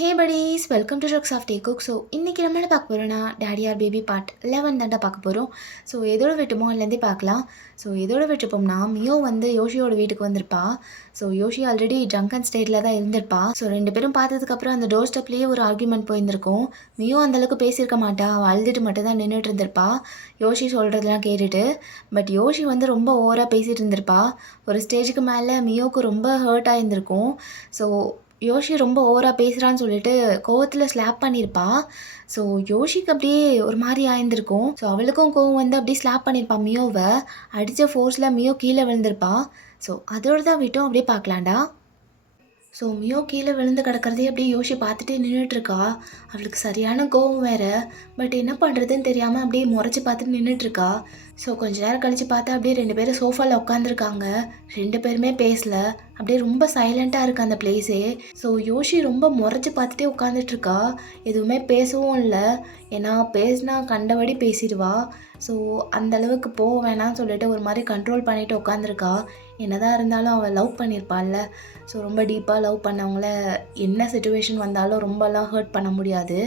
Hey buddies, welcome to shocks of day cook. So இன்றைக்கி நம்ம என்ன பார்க்க போகிறோன்னா டேடி ஆர் பேபி பார்ட் 11 தாண்டா பார்க்க போகிறோம். ஸோ எதோட விட்டுமோ அதுலேருந்தே பார்க்கலாம். ஸோ எதோட விட்டுப்போம்னா மியோ வந்து யோஷியோட வீட்டுக்கு வந்திருப்பா. ஸோ யோஷி ஆல்ரெடி ட்ரங்கன் ஸ்டேட்டில் தான் இருந்திருப்பா. ஸோ ரெண்டு பேரும் பார்த்ததுக்கப்புறம் அந்த டோர் ஸ்டெப்லேயே ஒரு ஆர்குமெண்ட் போயிருந்திருக்கும். மியோ அந்தளவுக்கு பேசியிருக்க மாட்டா, அவள் அழுதுட்டு மட்டும் தான் நின்றுட்டு இருந்திருப்பா யோஷி சொல்கிறதெல்லாம் கேட்டுட்டு. பட் யோஷி வந்து ரொம்ப ஓவராக பேசிகிட்டு இருந்திருப்பா. ஒரு ஸ்டேஜுக்கு மேலே மியோவுக்கு ரொம்ப ஹர்ட் ஆகியிருந்திருக்கும். ஸோ யோஷி ரொம்ப ஓவராக பேசுகிறான்னு சொல்லிட்டு கோவத்தில் ஸ்லாப் பண்ணியிருப்பா. ஸோ யோஷிக்கு அப்படியே ஒரு மாதிரி ஆயிருந்திருக்கும். ஸோ அவளுக்கும் கோவம் வந்து அப்படியே ஸ்லாப் பண்ணியிருப்பா மியோவை. அடித்த ஃபோர்ஸில் மியோ கீழே விழுந்திருப்பா. ஸோ அதோடு தான் விட்டோம், அப்படியே பார்க்கலாண்டா. ஸோ மியோ கீழே விழுந்து கிடக்கிறதே அப்படியே யோசி பார்த்துட்டே நின்றுட்டுருக்கா. அவளுக்கு சரியான கோவம் வேறு. பட் என்ன பண்ணுறதுன்னு தெரியாமல் அப்படியே முறைச்சி பார்த்துட்டு நின்றுட்டுருக்கா. ஸோ கொஞ்ச நேரம் கழித்து பார்த்தா அப்படியே ரெண்டு பேரும் சோஃபாவில் உட்காந்துருக்காங்க. ரெண்டு பேருமே பேசலை. அப்படியே ரொம்ப சைலண்ட்டாக இருக்குது அந்த பிளேஸே. ஸோ யோஷி ரொம்ப முறைச்சி பார்த்துட்டே உட்காந்துட்ருக்கா. எதுவுமே பேசவும் இல்லை. ஏன்னா பேசினா கண்டபடி பேசிடுவா. ஸோ அந்தளவுக்கு போக வேணாம்னு சொல்லிட்டு ஒரு மாதிரி கண்ட்ரோல் பண்ணிவிட்டு உட்காந்துருக்கா. என்னதான் இருந்தாலும் அவள் லவ் பண்ணியிருப்பாள்ல. ஸோ ரொம்ப டீப்பாக லவ் பண்ணவங்கள என்ன சுச்சுவேஷன் வந்தாலும் ரொம்பலாம் ஹர்ட் பண்ண முடியாது.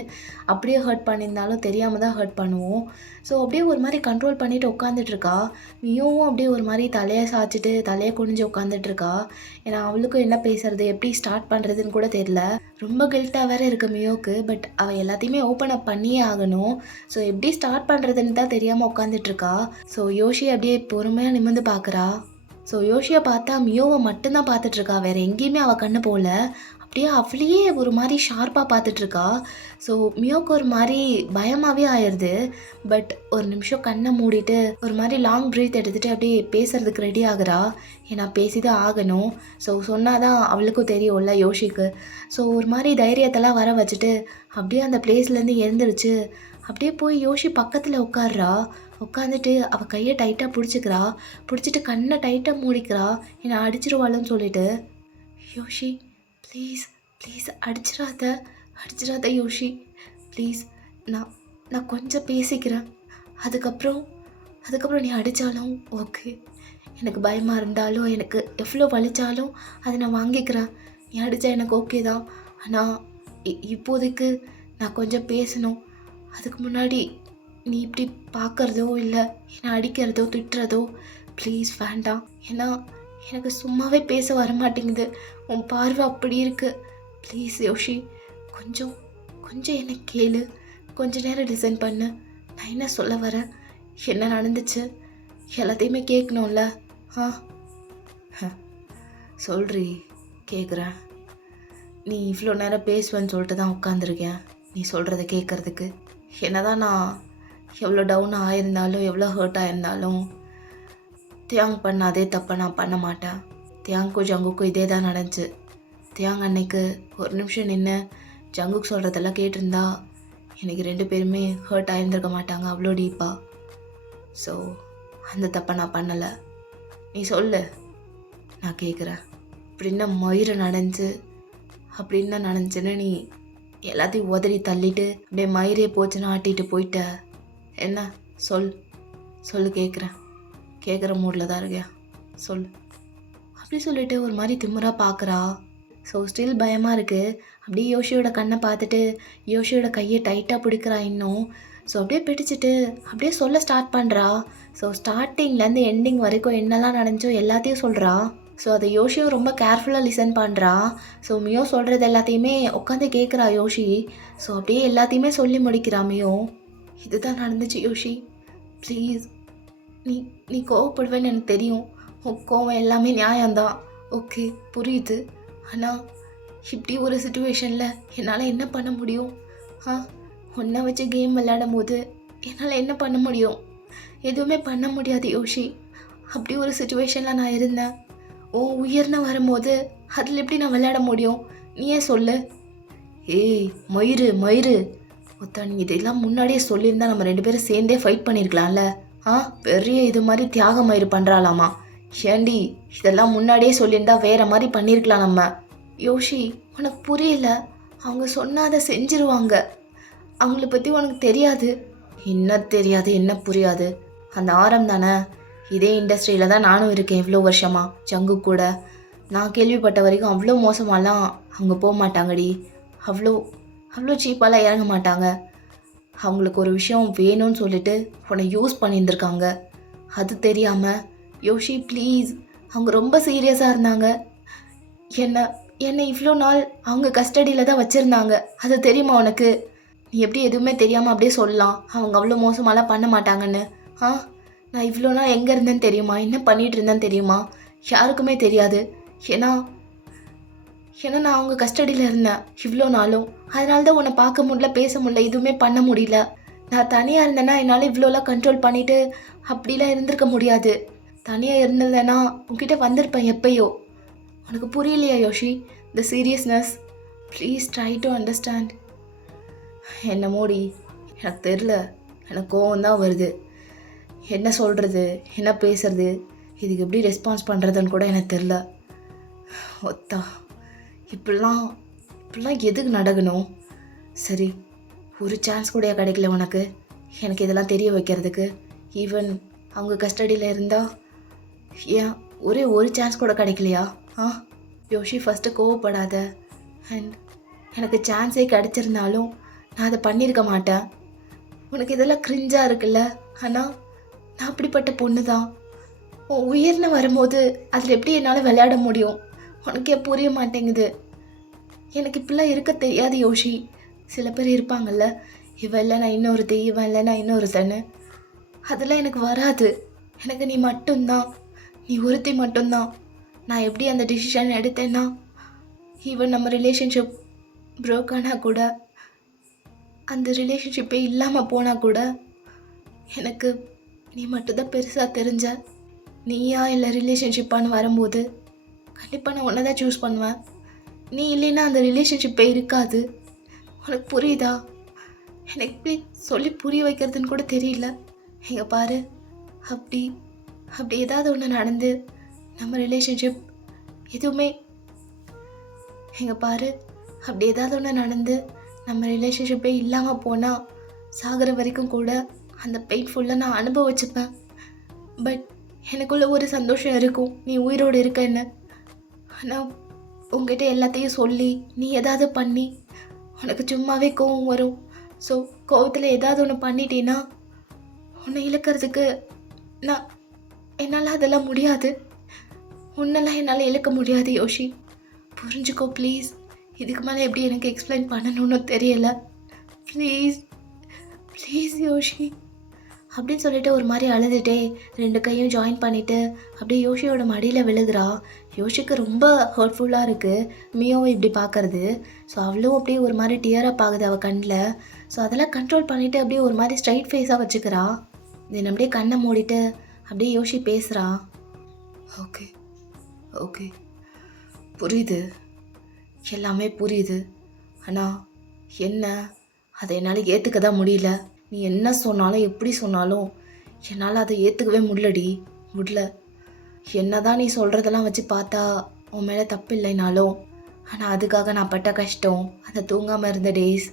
அப்படியே ஹர்ட் பண்ணியிருந்தாலும் தெரியாமல் தான் ஹர்ட் பண்ணுவோம். ஸோ அப்படியே ஒரு மாதிரி கண்ட்ரோல் பண்ணிவிட்டு உட்காந்துட்ருக்கா. மியோவும் அப்படியே ஒரு மாதிரி தலையை சாய்ச்சிட்டு தலையை குனிஞ்சு உட்காந்துட்ருக்கா. ஏன்னா அவளுக்கும் என்ன பேசுறது, எப்படி ஸ்டார்ட் பண்ணுறதுன்னு கூட தெரியல. ரொம்ப கில்ட்டாக வேறு இருக்குது மியோவுக்கு. பட் அவள் எல்லாத்தையுமே ஓப்பன் அப் பண்ணியே ஆகணும். ஸோ எப்படி ஸ்டார்ட் பண்ணுறதுன்னு தான் தெரியாமல் உட்காந்துட்ருக்கா. ஸோ யோஷி அப்படியே பொறுமையாக நிமிர்ந்து பார்க்குறா. ஸோ யோஷியை பார்த்தா மியோவை மட்டும்தான் பார்த்துட்ருக்கா. வேறு எங்கேயுமே அவள் கண்ணு போகல. அப்படியே அவளையே ஒரு மாதிரி ஷார்ப்பாக பார்த்துட்ருக்கா. ஸோ மியோவுக்கு ஒரு மாதிரி பயமாகவே ஆயிடுது. பட் ஒரு நிமிஷம் கண்ணை மூடிட்டு ஒரு மாதிரி லாங் ப்ரீத் எடுத்துகிட்டு அப்படியே பேசுகிறதுக்கு ரெடி ஆகுறா. ஏன்னா பேசி தான் ஆகணும். ஸோ சொன்னால் தான் அவளுக்கும் தெரியும்ல யோஷிக்கு. ஸோ ஒரு மாதிரி தைரியத்தெல்லாம் வர வச்சுட்டு அப்படியே அந்த பிளேஸ்லேருந்து எழுந்திரிச்சு அப்படியே போய் யோஷி பக்கத்தில் உட்கார்றா. உட்காந்துட்டு அவள் கையை டைட்டாக பிடிச்சிக்கிறா. பிடிச்சிட்டு கண்ணை டைட்டாக மூடிக்கிறா. என்னை அடிச்சிருவாளுன்னு சொல்லிட்டு. யோஷி ப்ளீஸ் ப்ளீஸ் அடிச்சிடாத யோஷி ப்ளீஸ். நான் கொஞ்சம் பேசிக்கிறேன். அதுக்கப்புறம் நீ அடித்தாலும் ஓகே. எனக்கு பயமாக இருந்தாலும் எனக்கு எவ்வளோ வலிச்சாலும் அதை நான் வாங்கிக்கிறேன். நீ அடித்தா எனக்கு ஓகே தான். ஆனால் இப்போதைக்கு நான் கொஞ்சம் பேசணும். அதுக்கு முன்னாடி நீ இப்படி பார்க்குறதோ இல்லை என்னை அடிக்கிறதோ திட்டுறதோ ப்ளீஸ் வேண்டாம். ஏன்னா எனக்கு சும்மாவே பேச வரமாட்டேங்குது. உன் பார்வை அப்படி இருக்குது. ப்ளீஸ் யோஷி கொஞ்சம் என்னை கேளு. கொஞ்ச நேரம் லிசன் பண்ணு. நான் என்ன சொல்ல வரேன், என்ன நடந்துச்சு எல்லாத்தையுமே கேட்கணும்ல. சொல்றி, கேட்குறேன். நீ இவ்வளோ நேரம் பேசுவேன்னு சொல்லிட்டு தான் உட்காந்துருக்கேன் நீ சொல்கிறத கேட்குறதுக்கு. என்னதான் நான் எவ்வளோ டவுன் ஆயிருந்தாலும் எவ்வளோ ஹர்ட் ஆயிருந்தாலும் தியாங் பண்ண அதே தப்பை நான் பண்ண மாட்டேன். தியாங்க்கும் ஜங்குக்கும் இதே தான் நடந்துச்சு. தியாங் அன்னைக்கு ஒரு நிமிஷம் நின்று ஜங்குக்கு சொல்கிறதெல்லாம் கேட்டிருந்தா எனக்கு ரெண்டு பேருமே ஹர்ட் ஆயிருந்திருக்க மாட்டாங்க அவ்வளோ டீப்பாக. ஸோ அந்த தப்பை நான் பண்ணலை. நீ சொல்லு, நான் கேட்குறேன். அப்படின்னா மயிறு நடந்துச்சு அப்படின்னு தான் நடந்துச்சுன்னு நீ எல்லாத்தையும் உதறி தள்ளிட்டு அப்படியே மயிரே போச்சுன்னு ஆட்டிட்டு போயிட்ட. என்ன சொல்லு கேட்குற மூடில் தான் இருக்கேன், சொல்லு அப்படி சொல்லிட்டு ஒரு மாதிரி திமுறா பார்க்குறா. ஸோ ஸ்டில் பயமாக இருக்குது. அப்படியே யோஷியோட கண்ணை பார்த்துட்டு யோஷியோட கையை டைட்டாக பிடிக்கிறா இன்னும். ஸோ அப்படியே பிடிச்சிட்டு அப்படியே சொல்ல ஸ்டார்ட் பண்ணுறா. ஸோ ஸ்டார்டிங்லேருந்து எண்டிங் வரைக்கும் என்னெல்லாம் நடந்துச்சோ எல்லாத்தையும் சொல்கிறா. ஸோ அதை யோஷியும் ரொம்ப கேர்ஃபுல்லாக லிசன் பண்ணுறா. ஸோ மியோ சொல்கிறது எல்லாத்தையுமே உட்காந்து கேட்குறா யோஷி. ஸோ அப்படியே எல்லாத்தையுமே சொல்லி முடிக்கிறா மியோ. இதுதான் நடந்துச்சு யோஷி, ப்ளீஸ். நீ கோவப்படுவேன்னு எனக்கு தெரியும். உன் கோவம் எல்லாமே நியாயம்தான், ஓகே புரியுது. ஆனால் இப்படி ஒரு சுச்சுவேஷனில் என்னால் என்ன பண்ண முடியும்? ஒன்றை வச்சு கேம் விளையாடும் போது என்னால் என்ன பண்ண முடியும்? எதுவுமே பண்ண முடியாது யோஷி. அப்படி ஒரு சுச்சுவேஷனில் நான் இருந்தேன். உயர்ந்து வரும்போது அதில் எப்படி நான் விளையாட முடியும்? நீயே சொல்லு. ஏய் மயிறு ஒத்தா, நீ இதெல்லாம் முன்னாடியே சொல்லியிருந்தா நம்ம ரெண்டு பேரும் சேர்ந்தே ஃபைட் பண்ணியிருக்கலாம்ல. பெரிய இது மாதிரி தியாக மயிறு பண்ணுறாளாமா. ஏண்டி இதெல்லாம் முன்னாடியே சொல்லியிருந்தா வேற மாதிரி பண்ணியிருக்கலாம் நம்ம. யோஷி உனக்கு புரியல. அவங்க சொன்னால் அதை செஞ்சிருவாங்க. அவங்கள பற்றி உனக்கு தெரியாது. என்ன தெரியாது, என்ன புரியாது? அந்த ஆரம் தானே. இதே இண்டஸ்ட்ரியில் தான் நானும் இருக்கேன் இவ்வளோ வருஷமாக ஜங்கு கூட. நான் கேள்விப்பட்ட வரைக்கும் அவ்வளோ மோசமாலாம் அவங்க போக மாட்டாங்கடி. அவ்வளோ அவ்வளோ சீப்பாலாம் இறங்க மாட்டாங்க. அவங்களுக்கு ஒரு விஷயம் வேணும்னு சொல்லிட்டு உன்னை யூஸ் பண்ணியிருந்திருக்காங்க. அது தெரியாமல் யோஷி ப்ளீஸ், அவங்க ரொம்ப சீரியஸாக இருந்தாங்க. என்னை என்னை இவ்வளோ நாள் அவங்க கஸ்டடியில் தான் வச்சுருந்தாங்க. அது தெரியுமா உனக்கு? நீ எப்படி எதுவுமே தெரியாமல் அப்படியே சொல்லலாம் அவங்க அவ்வளோ மோசமாலாம் பண்ண மாட்டாங்கன்னு? ஆ, நான் இவ்வளோ நாள் எங்கே இருந்தேன்னு தெரியுமா? என்ன பண்ணிகிட்டு இருந்தேன்னு தெரியுமா? யாருக்குமே தெரியாது. ஏன்னா ஏன்னா நான் அவங்க கஸ்டடியில் இருந்தேன் இவ்வளோ நாளும். அதனால தான் உன்னை பார்க்க முடியல, பேச முடியல, எதுவுமே பண்ண முடியல. நான் தனியாக இருந்தேன்னா என்னால் இவ்வளோலாம் கண்ட்ரோல் பண்ணிவிட்டு அப்படிலாம் இருந்திருக்க முடியாது. தனியாக இருந்ததுன்னா உன்கிட்ட வந்திருப்பேன் எப்பயோ. உனக்கு புரியலையா யோஷி the seriousness? Please try to understand. என்ன மோடி, எனக்கு தெரில, எனக்கு கோவம் தான் வருது. என்ன சொல்கிறது, என்ன பேசுறது, இதுக்கு எப்படி ரெஸ்பான்ஸ் பண்ணுறதுன்னு கூட எனக்கு தெரில. ஒத்தா இப்படிலாம் எதுக்கு நடக்கணும்? சரி, ஒரு சான்ஸ் கூட கிடைக்கல உனக்கு எனக்கு இதெல்லாம் தெரிய வைக்கிறதுக்கு. ஈவன் அவங்க கஸ்டடியில் இருந்தால் ஏன் ஒரே ஒரு சான்ஸ் கூட கிடைக்கலையா? யோஷி ஃபஸ்ட்டு கோவப்படாத. அண்ட் எனக்கு சான்ஸே கிடைச்சிருந்தாலும் நான் அதை பண்ணியிருக்க மாட்டேன். உனக்கு இதெல்லாம் கிரிஞ்சாக இருக்குல்ல, ஆனால் நான் அப்படிப்பட்ட பொண்ணு தான். உன் உயிர்னு வரும்போது அதில் எப்படி என்னால் விளையாட முடியும்? உனக்கே புரிய மாட்டேங்குது. எனக்கு இப்படிலாம் இருக்க தெரியாது யோஷி. சில பேர் இருப்பாங்கல்ல, இவன் இல்லை நான் இன்னொருத்தி, இவன் இல்லை நான் இன்னொருத்தன்னு. அதெல்லாம் எனக்கு வராது. எனக்கு நீ மட்டும்தான், நீ ஒருத்தி மட்டும்தான். நான் எப்படி அந்த டிசிஷன் எடுத்தேன்னா, ஈவன் நம்ம ரிலேஷன்ஷிப் ப்ரோக் ஆனால் கூட, அந்த ரிலேஷன்ஷிப்பே இல்லாமல் போனால் கூட எனக்கு நீ மட்டும்தான் பெருசாக தெரிஞ்ச. நீயா இல்லை ரிலேஷன்ஷிப்பான்னு வரும்போது கண்டிப்பாக நான் உன்னை தான் சூஸ் பண்ணுவேன். நீ இல்லைன்னா அந்த ரிலேஷன்ஷிப்பே இருக்காது. உனக்கு புரியுதா? எனக்கு எப்படி சொல்லி புரிய வைக்கிறதுன்னு கூட தெரியல. இங்கே பாரு, அப்படி ஏதாவது ஒன்று நடந்து நம்ம ரிலேஷன்ஷிப் எதுவுமே இங்கே பாரு அப்படி ஏதாவது ஒன்று நடந்து நம்ம ரிலேஷன்ஷிப்பே இல்லாமல் போனால் சாகிற வரைக்கும் கூட அந்த பெயின்ஃபுல்லாக நான் அனுபவிச்சுப்பேன். பட் எனக்குள்ள ஒரு சந்தோஷம் இருக்கும் நீ உயிரோடு இருக்கன்னு. ஆனால் உங்ககிட்ட எல்லாத்தையும் சொல்லி நீ ஏதாவது பண்ணி உனக்கு சும்மாவே கோவம் வரும். ஸோ கோவத்தில் ஏதாவது ஒன்று பண்ணிட்டேன்னா உன்னை இழக்கிறதுக்கு என்னால் அதெல்லாம் முடியாது. உன்னெல்லாம் என்னால் இழக்க முடியாது யோஷி. புரிஞ்சுக்கோ ப்ளீஸ். இதுக்கு மேலே எப்படி எனக்கு எக்ஸ்பிளைன் பண்ணணும்னு தெரியல. ப்ளீஸ் ப்ளீஸ் யோஷி அப்படின்னு சொல்லிட்டு ஒரு மாதிரி அழுதுகிட்டே 2 கையும் ஜாயின் பண்ணிவிட்டு அப்படியே யோஷியோட மடியில் விழுகிறா. யோஷிக்கு ரொம்ப ஹர்ட்ஃபுல்லாக இருக்குது மியோவை இப்படி பார்க்கறது. ஸோ அவளும் அப்படியே ஒரு மாதிரி டியரப் ஆகுது அவள் கண்ணில். ஸோ அதெல்லாம் கண்ட்ரோல் பண்ணிவிட்டு அப்படியே ஒரு மாதிரி ஸ்ட்ரைட் ஃபேஸாக வச்சுக்கிறா. தென் அப்படியே கண்ணை மூடிட்டு அப்படியே யோஷி பேசுகிறா. ஓகே ஓகே புரியுது, எல்லாமே புரியுது. ஆனால் என்ன, அதை என்னால் ஏற்றுக்க தான் முடியல. நீ என்ன சொன்னாலும் எப்படி சொன்னாலும் என்னால் அதை ஏற்றுக்கவே முடியல. என்ன தான் நீ சொல்கிறதெல்லாம் வச்சு பார்த்தா உன் மேலே தப்பு இல்லைனாலும், ஆனால் அதுக்காக நான் பட்ட கஷ்டம், அந்த தூங்காமல் இருந்த டேஸ்,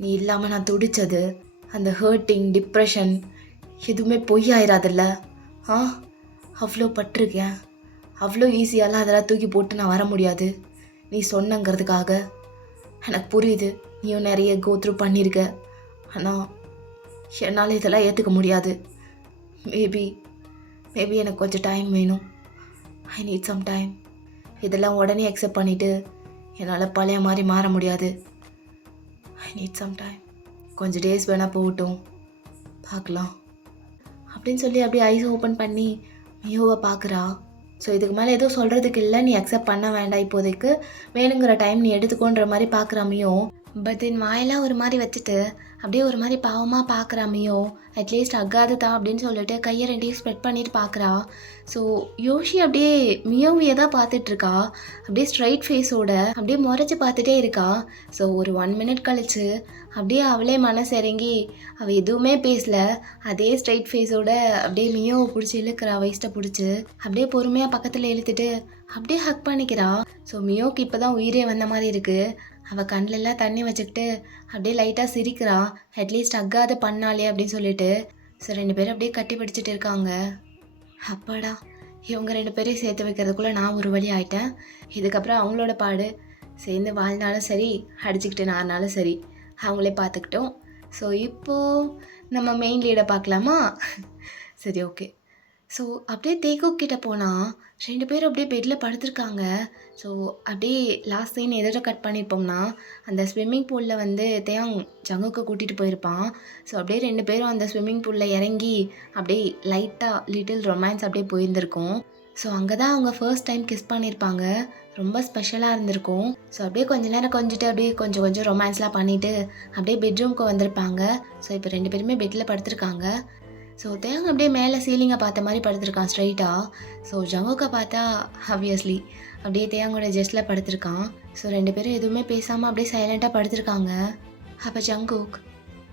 நீ இல்லாமல் நான் துடித்தது, அந்த ஹர்ட்டிங் டிப்ரெஷன் எதுவுமே பொய்யாயிராதில்ல. அவ்வளோ பட்டிருக்கேன். அவ்வளோ ஈஸியாலாம் அதெல்லாம் தூக்கி போட்டு நான் வர முடியாது நீ சொன்னங்கிறதுக்காக. எனக்கு புரியுது, நீயும் நிறைய கோத்ரூ பண்ணியிருக்க. ஆனால் என்னால் இதெல்லாம் ஏற்றுக்க முடியாது. மேபி எனக்கு கொஞ்சம் டைம் வேணும். I need some time. இதெல்லாம் உடனே அக்செப்ட் பண்ணிவிட்டு என்னால் பழைய மாதிரி மாற முடியாது. I need some time. கொஞ்சம் டேஸ் வேணால் போகட்டும், பார்க்கலாம் அப்படின்னு சொல்லி அப்படியே ஐஸ் ஓப்பன் பண்ணி மியோவை பார்க்குறா. ஸோ இதுக்கு மேலே எதுவும் சொல்கிறதுக்கு இல்லை, நீ அக்செப்ட் பண்ண வேண்டாம் இப்போதைக்கு, வேணுங்கிற டைம் நீ எடுத்துக்கோன்ற மாதிரி பார்க்குறா மியோ. பட் தென் வாயெல்லாம் ஒரு மாதிரி வச்சுட்டு அப்படியே ஒரு மாதிரி பாவமாக பார்க்குறா மியோ. அட்லீஸ்ட் அக்காதுதா அப்படின்னு சொல்லிட்டு கையை 2 ஸ்ப்ரெட் பண்ணிட்டு பார்க்குறா. ஸோ யோஷி அப்படியே மியோவையே தான் பார்த்துட்ருக்கா. அப்படியே ஸ்ட்ரைட் ஃபேஸோட அப்படியே முறைச்சி பார்த்துட்டே இருக்கா. ஸோ ஒரு 1 மினிட் கழிச்சு அப்படியே அவளே மனசு இறங்கி அவள் எதுவுமே பேசல, அதே ஸ்ட்ரைட் ஃபேஸோட அப்படியே மியோவை பிடிச்சி இழுக்கிறா, வயிஸ்ட்டை பிடிச்சி அப்படியே பொறுமையாக பக்கத்தில் இழுத்துட்டு அப்படியே ஹக் பண்ணிக்கிறா. ஸோ மியோக்கு இப்போ தான் உயிரே வந்த மாதிரி இருக்குது. அவள் கண்ணிலெல்லாம் தண்ணி வச்சுக்கிட்டு அப்படியே லைட்டாக சிரிக்கிறா. அட்லீஸ்ட் அக்காது பண்ணாலே அப்படின்னு சொல்லிட்டு. ஸோ 2 பேரும் அப்படியே கட்டி பிடிச்சிட்டு இருக்காங்க. அப்பாடா, இவங்க 2 பேரையும் சேர்த்து வைக்கிறதுக்குள்ளே நான் ஒரு வழி ஆயிட்டேன். இதுக்கப்புறம் அவங்களோட பாடு சேர்ந்து வாழ்ந்தாலும் சரி, அடிச்சுக்கிட்டு நாறினாலும் சரி, அவங்களே பார்த்துக்கிட்டோம். ஸோ இப்போது நம்ம மெயின் லீடை பார்க்கலாமா? சரி, ஓகே. ஸோ அப்படியே தேக்கோக் கிட்ட போனால் 2 பேரும் அப்படியே பெட்டில் படுத்திருக்காங்க. ஸோ அப்படியே லாஸ்ட் சீன் எதோட கட் பண்ணியிருப்போம்னா, அந்த ஸ்விம்மிங் பூலில் வந்து தேயாங் ஜங்குக்கை கூட்டிகிட்டு போயிருப்பான். ஸோ அப்படியே 2 பேரும் அந்த ஸ்விம்மிங் பூலில் இறங்கி அப்படியே லைட்டாக லிட்டில் ரொமான்ஸ் அப்படியே போயிருந்திருக்கும். ஸோ அங்கே தான் அவங்க ஃபர்ஸ்ட் டைம் கிஸ் பண்ணியிருப்பாங்க. ரொம்ப ஸ்பெஷலாக இருந்திருக்கும். ஸோ அப்படியே கொஞ்ச நேரம் கொஞ்சிட்டு அப்படியே கொஞ்சம் கொஞ்சம் ரொமான்ஸ்லாம் பண்ணிவிட்டு அப்படியே பெட்ரூம்க்கு வந்திருப்பாங்க. ஸோ இப்போ 2 பேருமே பெட்டில் படுத்திருக்காங்க. ஸோ தேங் அப்படியே மேலே சீலிங்கை பார்த்த மாதிரி படுத்திருக்கான் ஸ்ட்ரைட்டாக. ஸோ ஜங்குக்கை பார்த்தா ஆப்வியஸ்லி அப்படியே தேயாங்கோட ஜெஸ்ட்டில் படுத்திருக்கான். ஸோ 2 பேரும் எதுவுமே பேசாமல் அப்படியே சைலண்ட்டாக படுத்திருக்காங்க. அப்போ ஜங்குக்,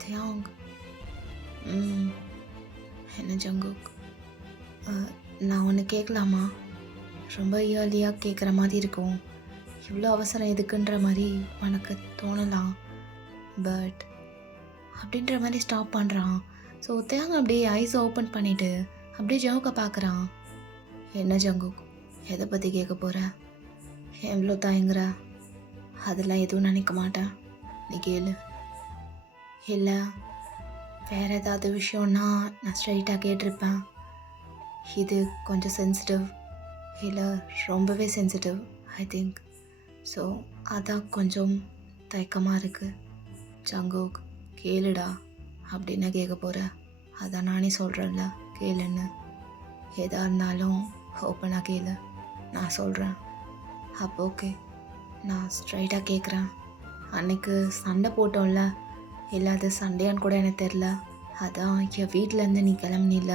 தேயாங், என்ன ஜங்குக், நான் ஒன்று கேட்கலாமா? ரொம்ப இயர்லியாக கேட்குற மாதிரி இருக்கும். இவ்வளோ அவசரம் எதுக்குன்ற மாதிரி உனக்கு தோணலாம். பட் அப்படின்ற மாதிரி ஸ்டாப் பண்ணுறான். ஸோ தேங்க அப்படியே ஐஸை ஓப்பன் பண்ணிவிட்டு அப்படியே ஜங்குக்கை பார்க்குறான். என்ன ஜங்குக், எதை பற்றி கேட்க போகிற? எவ்வளோ தயங்குற? அதெல்லாம் எதுவும் நினைக்க மாட்டேன், நீ கேளு. இல்லை, வேறு ஏதாவது விஷயம்னா நான் ஸ்ட்ரைட்டாக கேட்டிருப்பேன். இது கொஞ்சம் சென்சிட்டிவ், இல்லை ரொம்பவே சென்சிட்டிவ் ஐ திங்க். ஸோ அதான் கொஞ்சம் தயக்கமாக இருக்குது. ஜங்குக், கேளுடா. அப்படின்னு கேட்க போகிற? அதான் நானே சொல்கிறேன்ல, கேளுன்னு. எதாக இருந்தாலும் ஓப்பனாக கேளு, நான் சொல்கிறேன். அப்போ ஓகே, நான் ஸ்ட்ரைட்டாக கேட்குறேன். அன்னைக்கு சண்டை போட்டோம்ல, இல்லை அது சண்டையான்னு கூட எனக்கு தெரில. அதான் என் வீட்டிலேருந்து நீ கிளம்புனில்ல,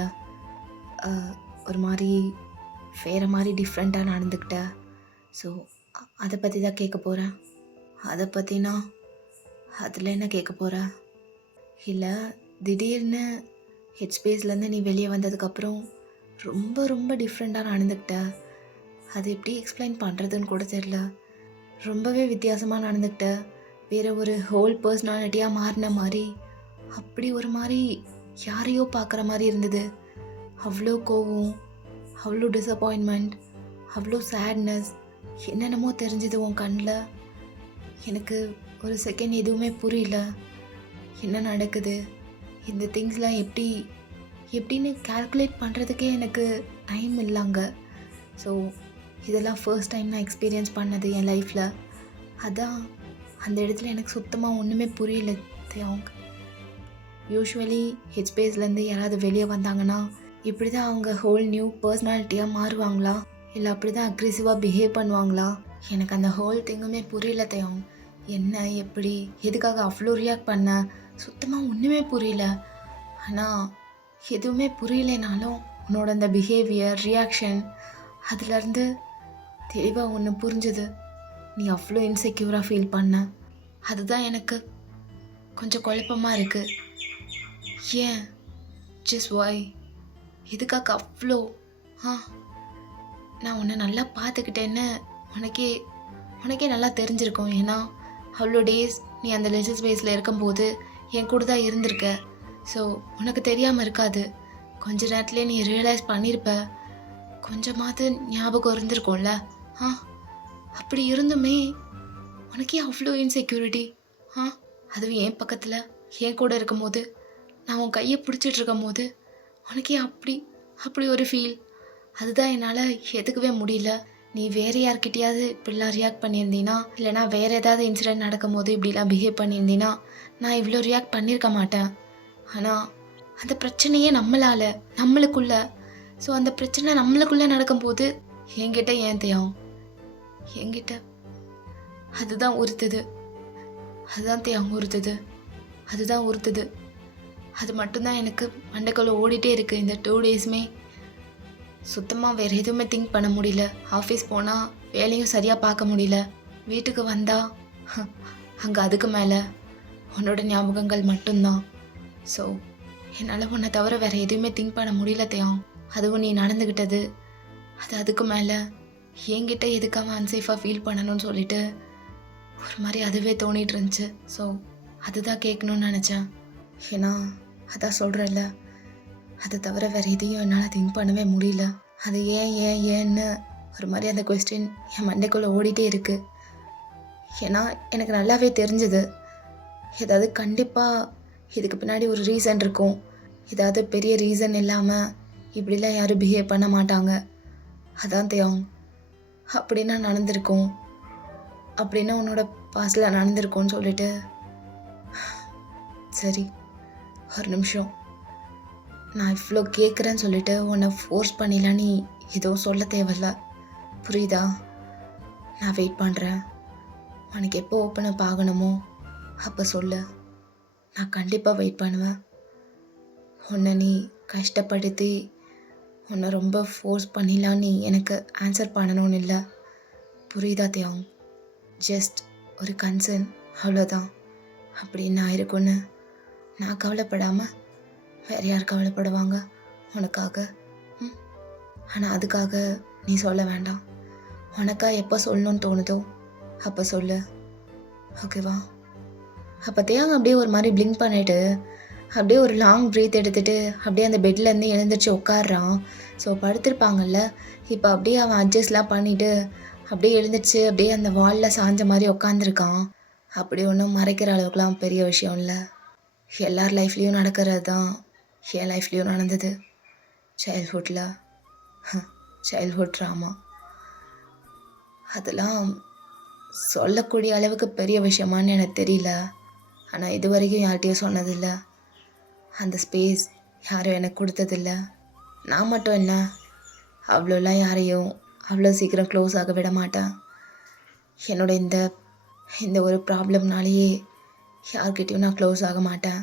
ஒரு மாதிரி வேறு மாதிரி டிஃப்ரெண்ட்டாக நடந்துக்கிட்ட. ஸோ அதை பற்றி தான் கேட்க போகிறேன். அதை பற்றினா அதில் என்ன கேட்க போகிற? இல்லை, திடீர்னு ஹெட்ஸ்பேஸ்லேருந்து நீ வெளியே வந்ததுக்கப்புறம் ரொம்ப ரொம்ப டிஃப்ரெண்ட்டாக நடந்துக்கிட்ட. அது எப்படி எக்ஸ்பிளைன் பண்ணுறதுன்னு கூட தெரில. ரொம்பவே வித்தியாசமாக நடந்துக்கிட்ட. வேறு ஒரு ஹோல் பர்சனாலிட்டியாக மாறின மாதிரி, அப்படி ஒரு மாதிரி யாரையோ பார்க்குற மாதிரி இருந்தது. அவ்வளோ கோவம், அவ்வளோ டிசப்பாயின்மெண்ட், அவ்வளோ சேட்னஸ், என்னென்னமோ தெரிஞ்சது உன் கண்ணில். எனக்கு ஒரு செகண்ட் எதுவுமே புரியல. என்ன நடக்குது, இந்த திங்ஸ்லாம் எப்படின்னு கால்குலேட் பண்ணுறதுக்கே எனக்கு டைம் இல்லைங்க. ஸோ இதெல்லாம் ஃபர்ஸ்ட் டைம் நான் எக்ஸ்பீரியன்ஸ் பண்ணது என் லைஃப்பில். அதான் அந்த இடத்துல எனக்கு சுத்தமாக ஒன்றுமே புரியல தேயாங். யூஸ்வலி ஹெச்பேஸ்லேருந்து யாராவது வெளியே வந்தாங்கன்னா இப்படி தான் அவங்க ஹோல் நியூ பர்சனாலிட்டியாக மாறுவாங்களா, இல்லை அப்படி தான் அக்ரெசிவாக பிஹேவ் பண்ணுவாங்களா? எனக்கு அந்த ஹோல் திங்குமே புரியல தேயாங். என்ன, எப்படி, எதுக்காக அவ்வளோ ரியாக்ட் பண்ண, சுத்தமாக ஒன்றுமே புரியல. ஆனால் எதுவுமே புரியலைனாலும் உன்னோட அந்த பிஹேவியர், ரியாக்ஷன், அதுலேருந்து தெளிவாக ஒன்று புரிஞ்சுது. நீ அவ்வளோ இன்செக்யூராக ஃபீல் பண்ண. அதுதான் எனக்கு கொஞ்சம் குழப்பமாக இருக்குது. ஏன், ஜஸ்ட் ஒய், எதுக்காக அவ்வளோ? நான் உன்னை நல்லா பார்த்துக்கிட்டேன்னு உனக்கே நல்லா தெரிஞ்சிருக்கும். ஏன்னா அவ்வளோ டேஸ் நீ அந்த லிட்டில் ஸ்பேஸில் இருக்கும்போது என் கூட தான் இருந்திருக்க. ஸோ உனக்கு தெரியாமல் இருக்காது. கொஞ்ச நேரத்துலேயே நீ ரியலைஸ் பண்ணியிருப்ப. கொஞ்சமாவது ஞாபகம் இருந்திருக்கும்ல. அப்படி இருந்துமே உனக்கே அவ்வளோ இன்செக்யூரிட்டி. அதுவும் என் பக்கத்தில் என் கூட இருக்கும்போது, நான் உன் கையை பிடிச்சிட்டு இருக்கும் போது உனக்கே அப்படி ஒரு ஃபீல். அதுதான் என்னால் எதுக்கவே முடியல. நீ வேறு யார்கிட்டையாவது இப்படிலாம் ரியாக்ட் பண்ணியிருந்தீன்னா, இல்லைனா வேறு ஏதாவது இன்சிடென்ட் நடக்கும் போது இப்படிலாம் பிஹேவ் பண்ணியிருந்தீன்னா நான் இவ்வளோ ரியாக்ட் பண்ணியிருக்க மாட்டேன். ஆனால் அந்த பிரச்சனையே நம்மளுக்குள்ள. ஸோ அந்த பிரச்சனை நம்மளுக்குள்ளே நடக்கும்போது என்கிட்ட ஏன் தேயும், என்கிட்ட அதுதான் உறுத்துது. அதுதான் தேயும் உறுத்துது. அதுதான் உறுத்துது. அது மட்டும்தான் எனக்கு மண்டைக்குள்ள ஓடிட்டே இருக்குது இந்த 2 டேஸுமே. சுத்தமாக வேறு எதுவுமே திங்க் பண்ண முடியல. ஆஃபீஸ் போனால் வேலையும் சரியாக பார்க்க முடியல. வீட்டுக்கு வந்தால் அங்கே அதுக்கு மேலே உன்னோட ஞாபகங்கள் மட்டும்தான். ஸோ என்னால் உன்னை தவிர வேறு எதுவுமே திங்க் பண்ண முடியல தேயும். அதுவும் நீ நடந்துக்கிட்டது, அதுக்கு மேலே என்கிட்ட எதுக்காக அன்சேஃபாக ஃபீல் பண்ணணும்னு சொல்லிட்டு ஒரு மாதிரி அதுவே தோணிட்டு இருந்துச்சு. ஸோ அதுதான் கேட்கணும்னு நினச்சேன். ஏன்னா அதான் சொல்கிறேன்ல, அதை தவிர வேறு எதையும் என்னால் திங்க் பண்ணவே முடியல. அது ஏன்னு ஒரு மாதிரி அந்த கொஸ்டின் என் மண்டைக்குள்ளே ஓடிட்டே இருக்குது. ஏன்னா எனக்கு நல்லாவே தெரிஞ்சுது ஏதாவது கண்டிப்பாக இதுக்கு பின்னாடி ஒரு ரீசன் இருக்கும். ஏதாவது பெரிய ரீசன் இல்லாமல் இப்படிலாம் யாரும் பிஹேவ் பண்ண மாட்டாங்க. அதான் தேவம் அப்படின்னா நடந்திருக்கும், அப்படின்னா உன்னோட பாஸ்டில் நடந்திருக்கும்னு சொல்லிட்டு சரி ஒரு நிமிஷம் நான் இவ்வளோ கேட்குறேன்னு சொல்லிட்டு உன்னை ஃபோர்ஸ் பண்ணிடலாம் நீ எதுவும் சொல்ல தேவையில்ல, புரியுதா? நான் வெயிட் பண்ணுறேன். உனக்கு எப்போ ஓப்பன் அப் ஆகணுமோ அப்போ சொல்லு, நான் கண்டிப்பாக வெயிட் பண்ணுவேன். உன்னை நீ கஷ்டப்படுத்தி உன்னை ரொம்ப ஃபோர்ஸ் பண்ணிடலாம் நீ எனக்கு ஆன்சர் பண்ணணும்னு இல்லை, புரியுதா தேவம்? ஜஸ்ட் ஒரு கன்சர்ன், அவ்வளோதான். அப்படின்னு நான் இருக்குன்னு நான் கவலைப்படாமல் வேறு யார் கவலைப்படுவாங்க உனக்காக? ஆனால் அதுக்காக நீ சொல்ல வேண்டாம். உனக்கா எப்போ சொல்லணும்னு தோணுதோ அப்போ சொல்லு, ஓகேவா? அப்போ தேங்க அப்படியே ஒரு மாதிரி பிளிங்க் பண்ணிவிட்டு அப்படியே ஒரு லாங் ப்ரீத் எடுத்துகிட்டு அப்படியே அந்த பெட்லேருந்து எழுந்திரிச்சு உட்காடுறான். ஸோ படுத்திருப்பாங்கல்ல, இப்போ அப்படியே அவன் அட்ஜஸ்ட்லாம் பண்ணிவிட்டு அப்படியே எழுந்திரிச்சு அப்படியே அந்த வாலில் சாஞ்ச மாதிரி உட்காந்துருக்கான். அப்படி ஒன்றும் மறைக்கிற அளவுக்குலாம் பெரிய விஷயம் இல்லை. எல்லார் லைஃப்லேயும் நடக்கிறது தான் என் லைஃப்லேயும் நடந்தது. சைல்ட்ஹுட் ட்ராமா அதெல்லாம் சொல்லக்கூடிய அளவுக்கு பெரிய விஷயமானு எனக்கு தெரியல. ஆனால் இது வரைக்கும் யார்கிட்டையும் சொன்னதில்லை. அந்த ஸ்பேஸ் யாரும் எனக்கு கொடுத்ததில்ல. நான் மட்டும் என்ன, அவ்வளோலாம் யாரையும் அவ்வளோ சீக்கிரம் க்ளோஸ் ஆக விட மாட்டேன். என்னோட இந்த ஒரு ப்ராப்ளம்னாலேயே யார்கிட்டையும் நான் க்ளோஸ் ஆக மாட்டேன்.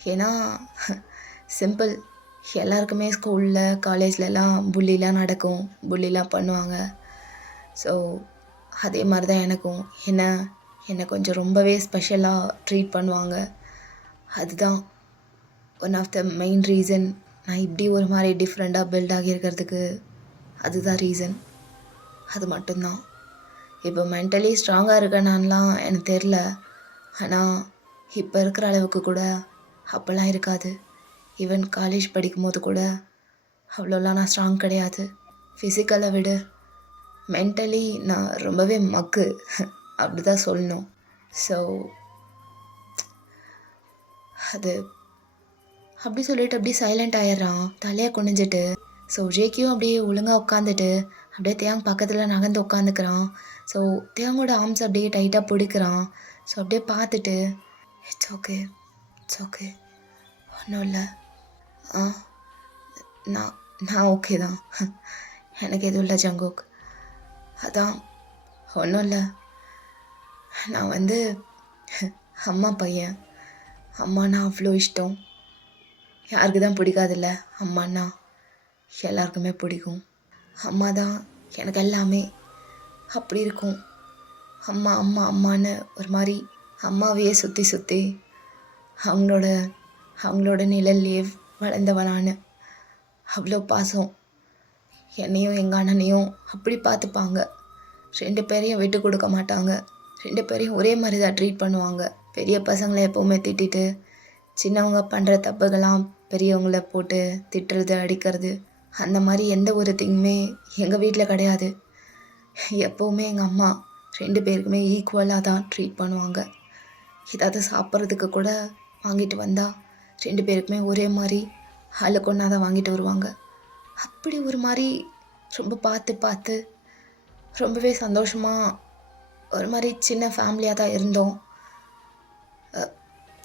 ஏன்னா சிம்பிள், எல்லாருக்குமே ஸ்கூலில் காலேஜ்லலாம் புள்ளிலாம் நடக்கும், புள்ளிலாம் பண்ணுவாங்க. ஸோ அதே மாதிரி தான் எனக்கும் என்னை கொஞ்சம் ரொம்பவே ஸ்பெஷலாக ட்ரீட் பண்ணுவாங்க. அதுதான் one of the main reason நான் இப்படி ஒரு மாதிரி டிஃப்ரெண்ட்டாக பில்ட் ஆகியிருக்கிறதுக்கு. அதுதான் ரீசன், அது மட்டும்தான். இப்போ மென்டலி ஸ்ட்ராங்காக இருக்கேனான்லாம் எனக்கு தெரில. ஆனால் இப்போ இருக்கிற அளவுக்கு கூட அப்போல்லாம் இருக்காது. ஈவன் காலேஜ் படிக்கும்போது கூட அவ்வளோலாம் நான் ஸ்ட்ராங் கிடையாது. ஃபிசிக்கலை விட மென்டலி நான் ரொம்பவே மக்கு, அப்படி தான் சொல்லணும். ஸோ அது அப்படி சொல்லிட்டு அப்படியே சைலண்ட் ஆயிடுறான், தலையை குனிஞ்சிட்டு. ஸோ ஜேக்கியும் அப்படியே ஒழுங்காக உட்காந்துட்டு அப்படியே தேங் பக்கத்தில் நகர்ந்து உட்காந்துக்கிறான். ஸோ தேங்கோட ஆர்ம்ஸ் அப்படியே டைட்டாக பிடிக்கிறான். ஸோ அப்படியே பார்த்துட்டு இட்ஸ் ஓகே ஒன்றும் இல்லை, நான் ஓகே தான், எனக்கு எதுவும் இல்லை ஜங்குக், அதான் ஒன்றும் இல்லை. நான் அம்மா பையன், அம்மானா அவ்வளோ இஷ்டம். யாருக்கு தான் பிடிக்காதில்ல, அம்மானா எல்லாருக்குமே பிடிக்கும். அம்மா தான் எனக்கு எல்லாமே. அப்படி இருக்கும். அம்மா அம்மா அம்மான்னு ஒரு மாதிரி அம்மாவையே சுற்றி அவங்களோட நிழல்லையே வளர்ந்தவனான்னு அவ்வளோ பாசம். என்னையும் எங்கள் அண்ணனையும் அப்படி பார்த்துப்பாங்க. 2 பேரையும் விட்டு கொடுக்க மாட்டாங்க. 2 பேரையும் ஒரே மாதிரி தான் ட்ரீட் பண்ணுவாங்க. பெரிய பசங்களை எப்போவுமே திட்டிட்டு சின்னவங்க பண்ணுற தப்புகள்லாம் பெரியவங்கள போட்டு திட்டுறது, அடிக்கிறது, அந்த மாதிரி எந்த ஒரு திங்குமே எங்கள் வீட்டில் கிடையாது. எப்போவுமே எங்கள் அம்மா 2 பேருக்குமே ஈக்குவலாக தான் ட்ரீட் பண்ணுவாங்க. ஏதாவது சாப்பிட்றதுக்கு கூட வாங்கிட்டு வந்தால் 2 பேருக்குமே ஒரே மாதிரி ஆளுக்கு ஒன்றா தான் வாங்கிட்டு வருவாங்க. அப்படி ஒரு மாதிரி ரொம்ப பார்த்து ரொம்பவே சந்தோஷமாக ஒரு மாதிரி சின்ன ஃபேமிலியாக தான் இருந்தோம்.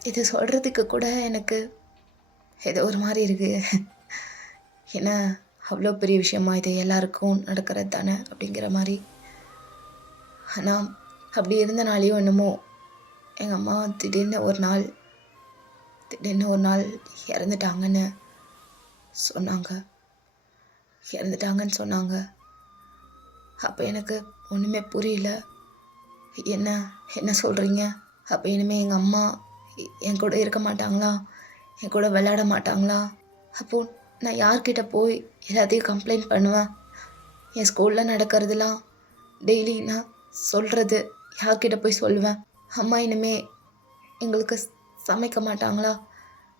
இது சொல்கிறதுக்கு கூட எனக்கு ஏதோ ஒரு மாதிரி இருக்குது. ஏன்னா அவ்வளோ பெரிய விஷயமா இது எல்லாருக்கும் நடக்கிறது தானே அப்படிங்கிற மாதிரி. ஆனால் அப்படி இருந்தனாலேயும் என்னமோ எங்கள் அம்மா திடீர்னு ஒரு நாள் இறந்துட்டாங்கன்னு சொன்னாங்க. அப்போ எனக்கு ஒன்றுமே புரியல. என்ன சொல்கிறீங்க? அப்போ இனிமேல் எங்கள் அம்மா என் கூட இருக்க மாட்டாங்களா? என் கூட விளையாட மாட்டாங்களா? அப்போது நான் யார்கிட்ட போய் எல்லாத்தையும் கம்ப்ளைண்ட் பண்ணுவேன்? என் ஸ்கூலில் நடக்கிறதுலாம் டெய்லி நான் சொல்கிறது யார்கிட்ட போய் சொல்லுவேன்? அம்மா இனிமே எங்களுக்கு சமைக்க மாட்டாங்களா?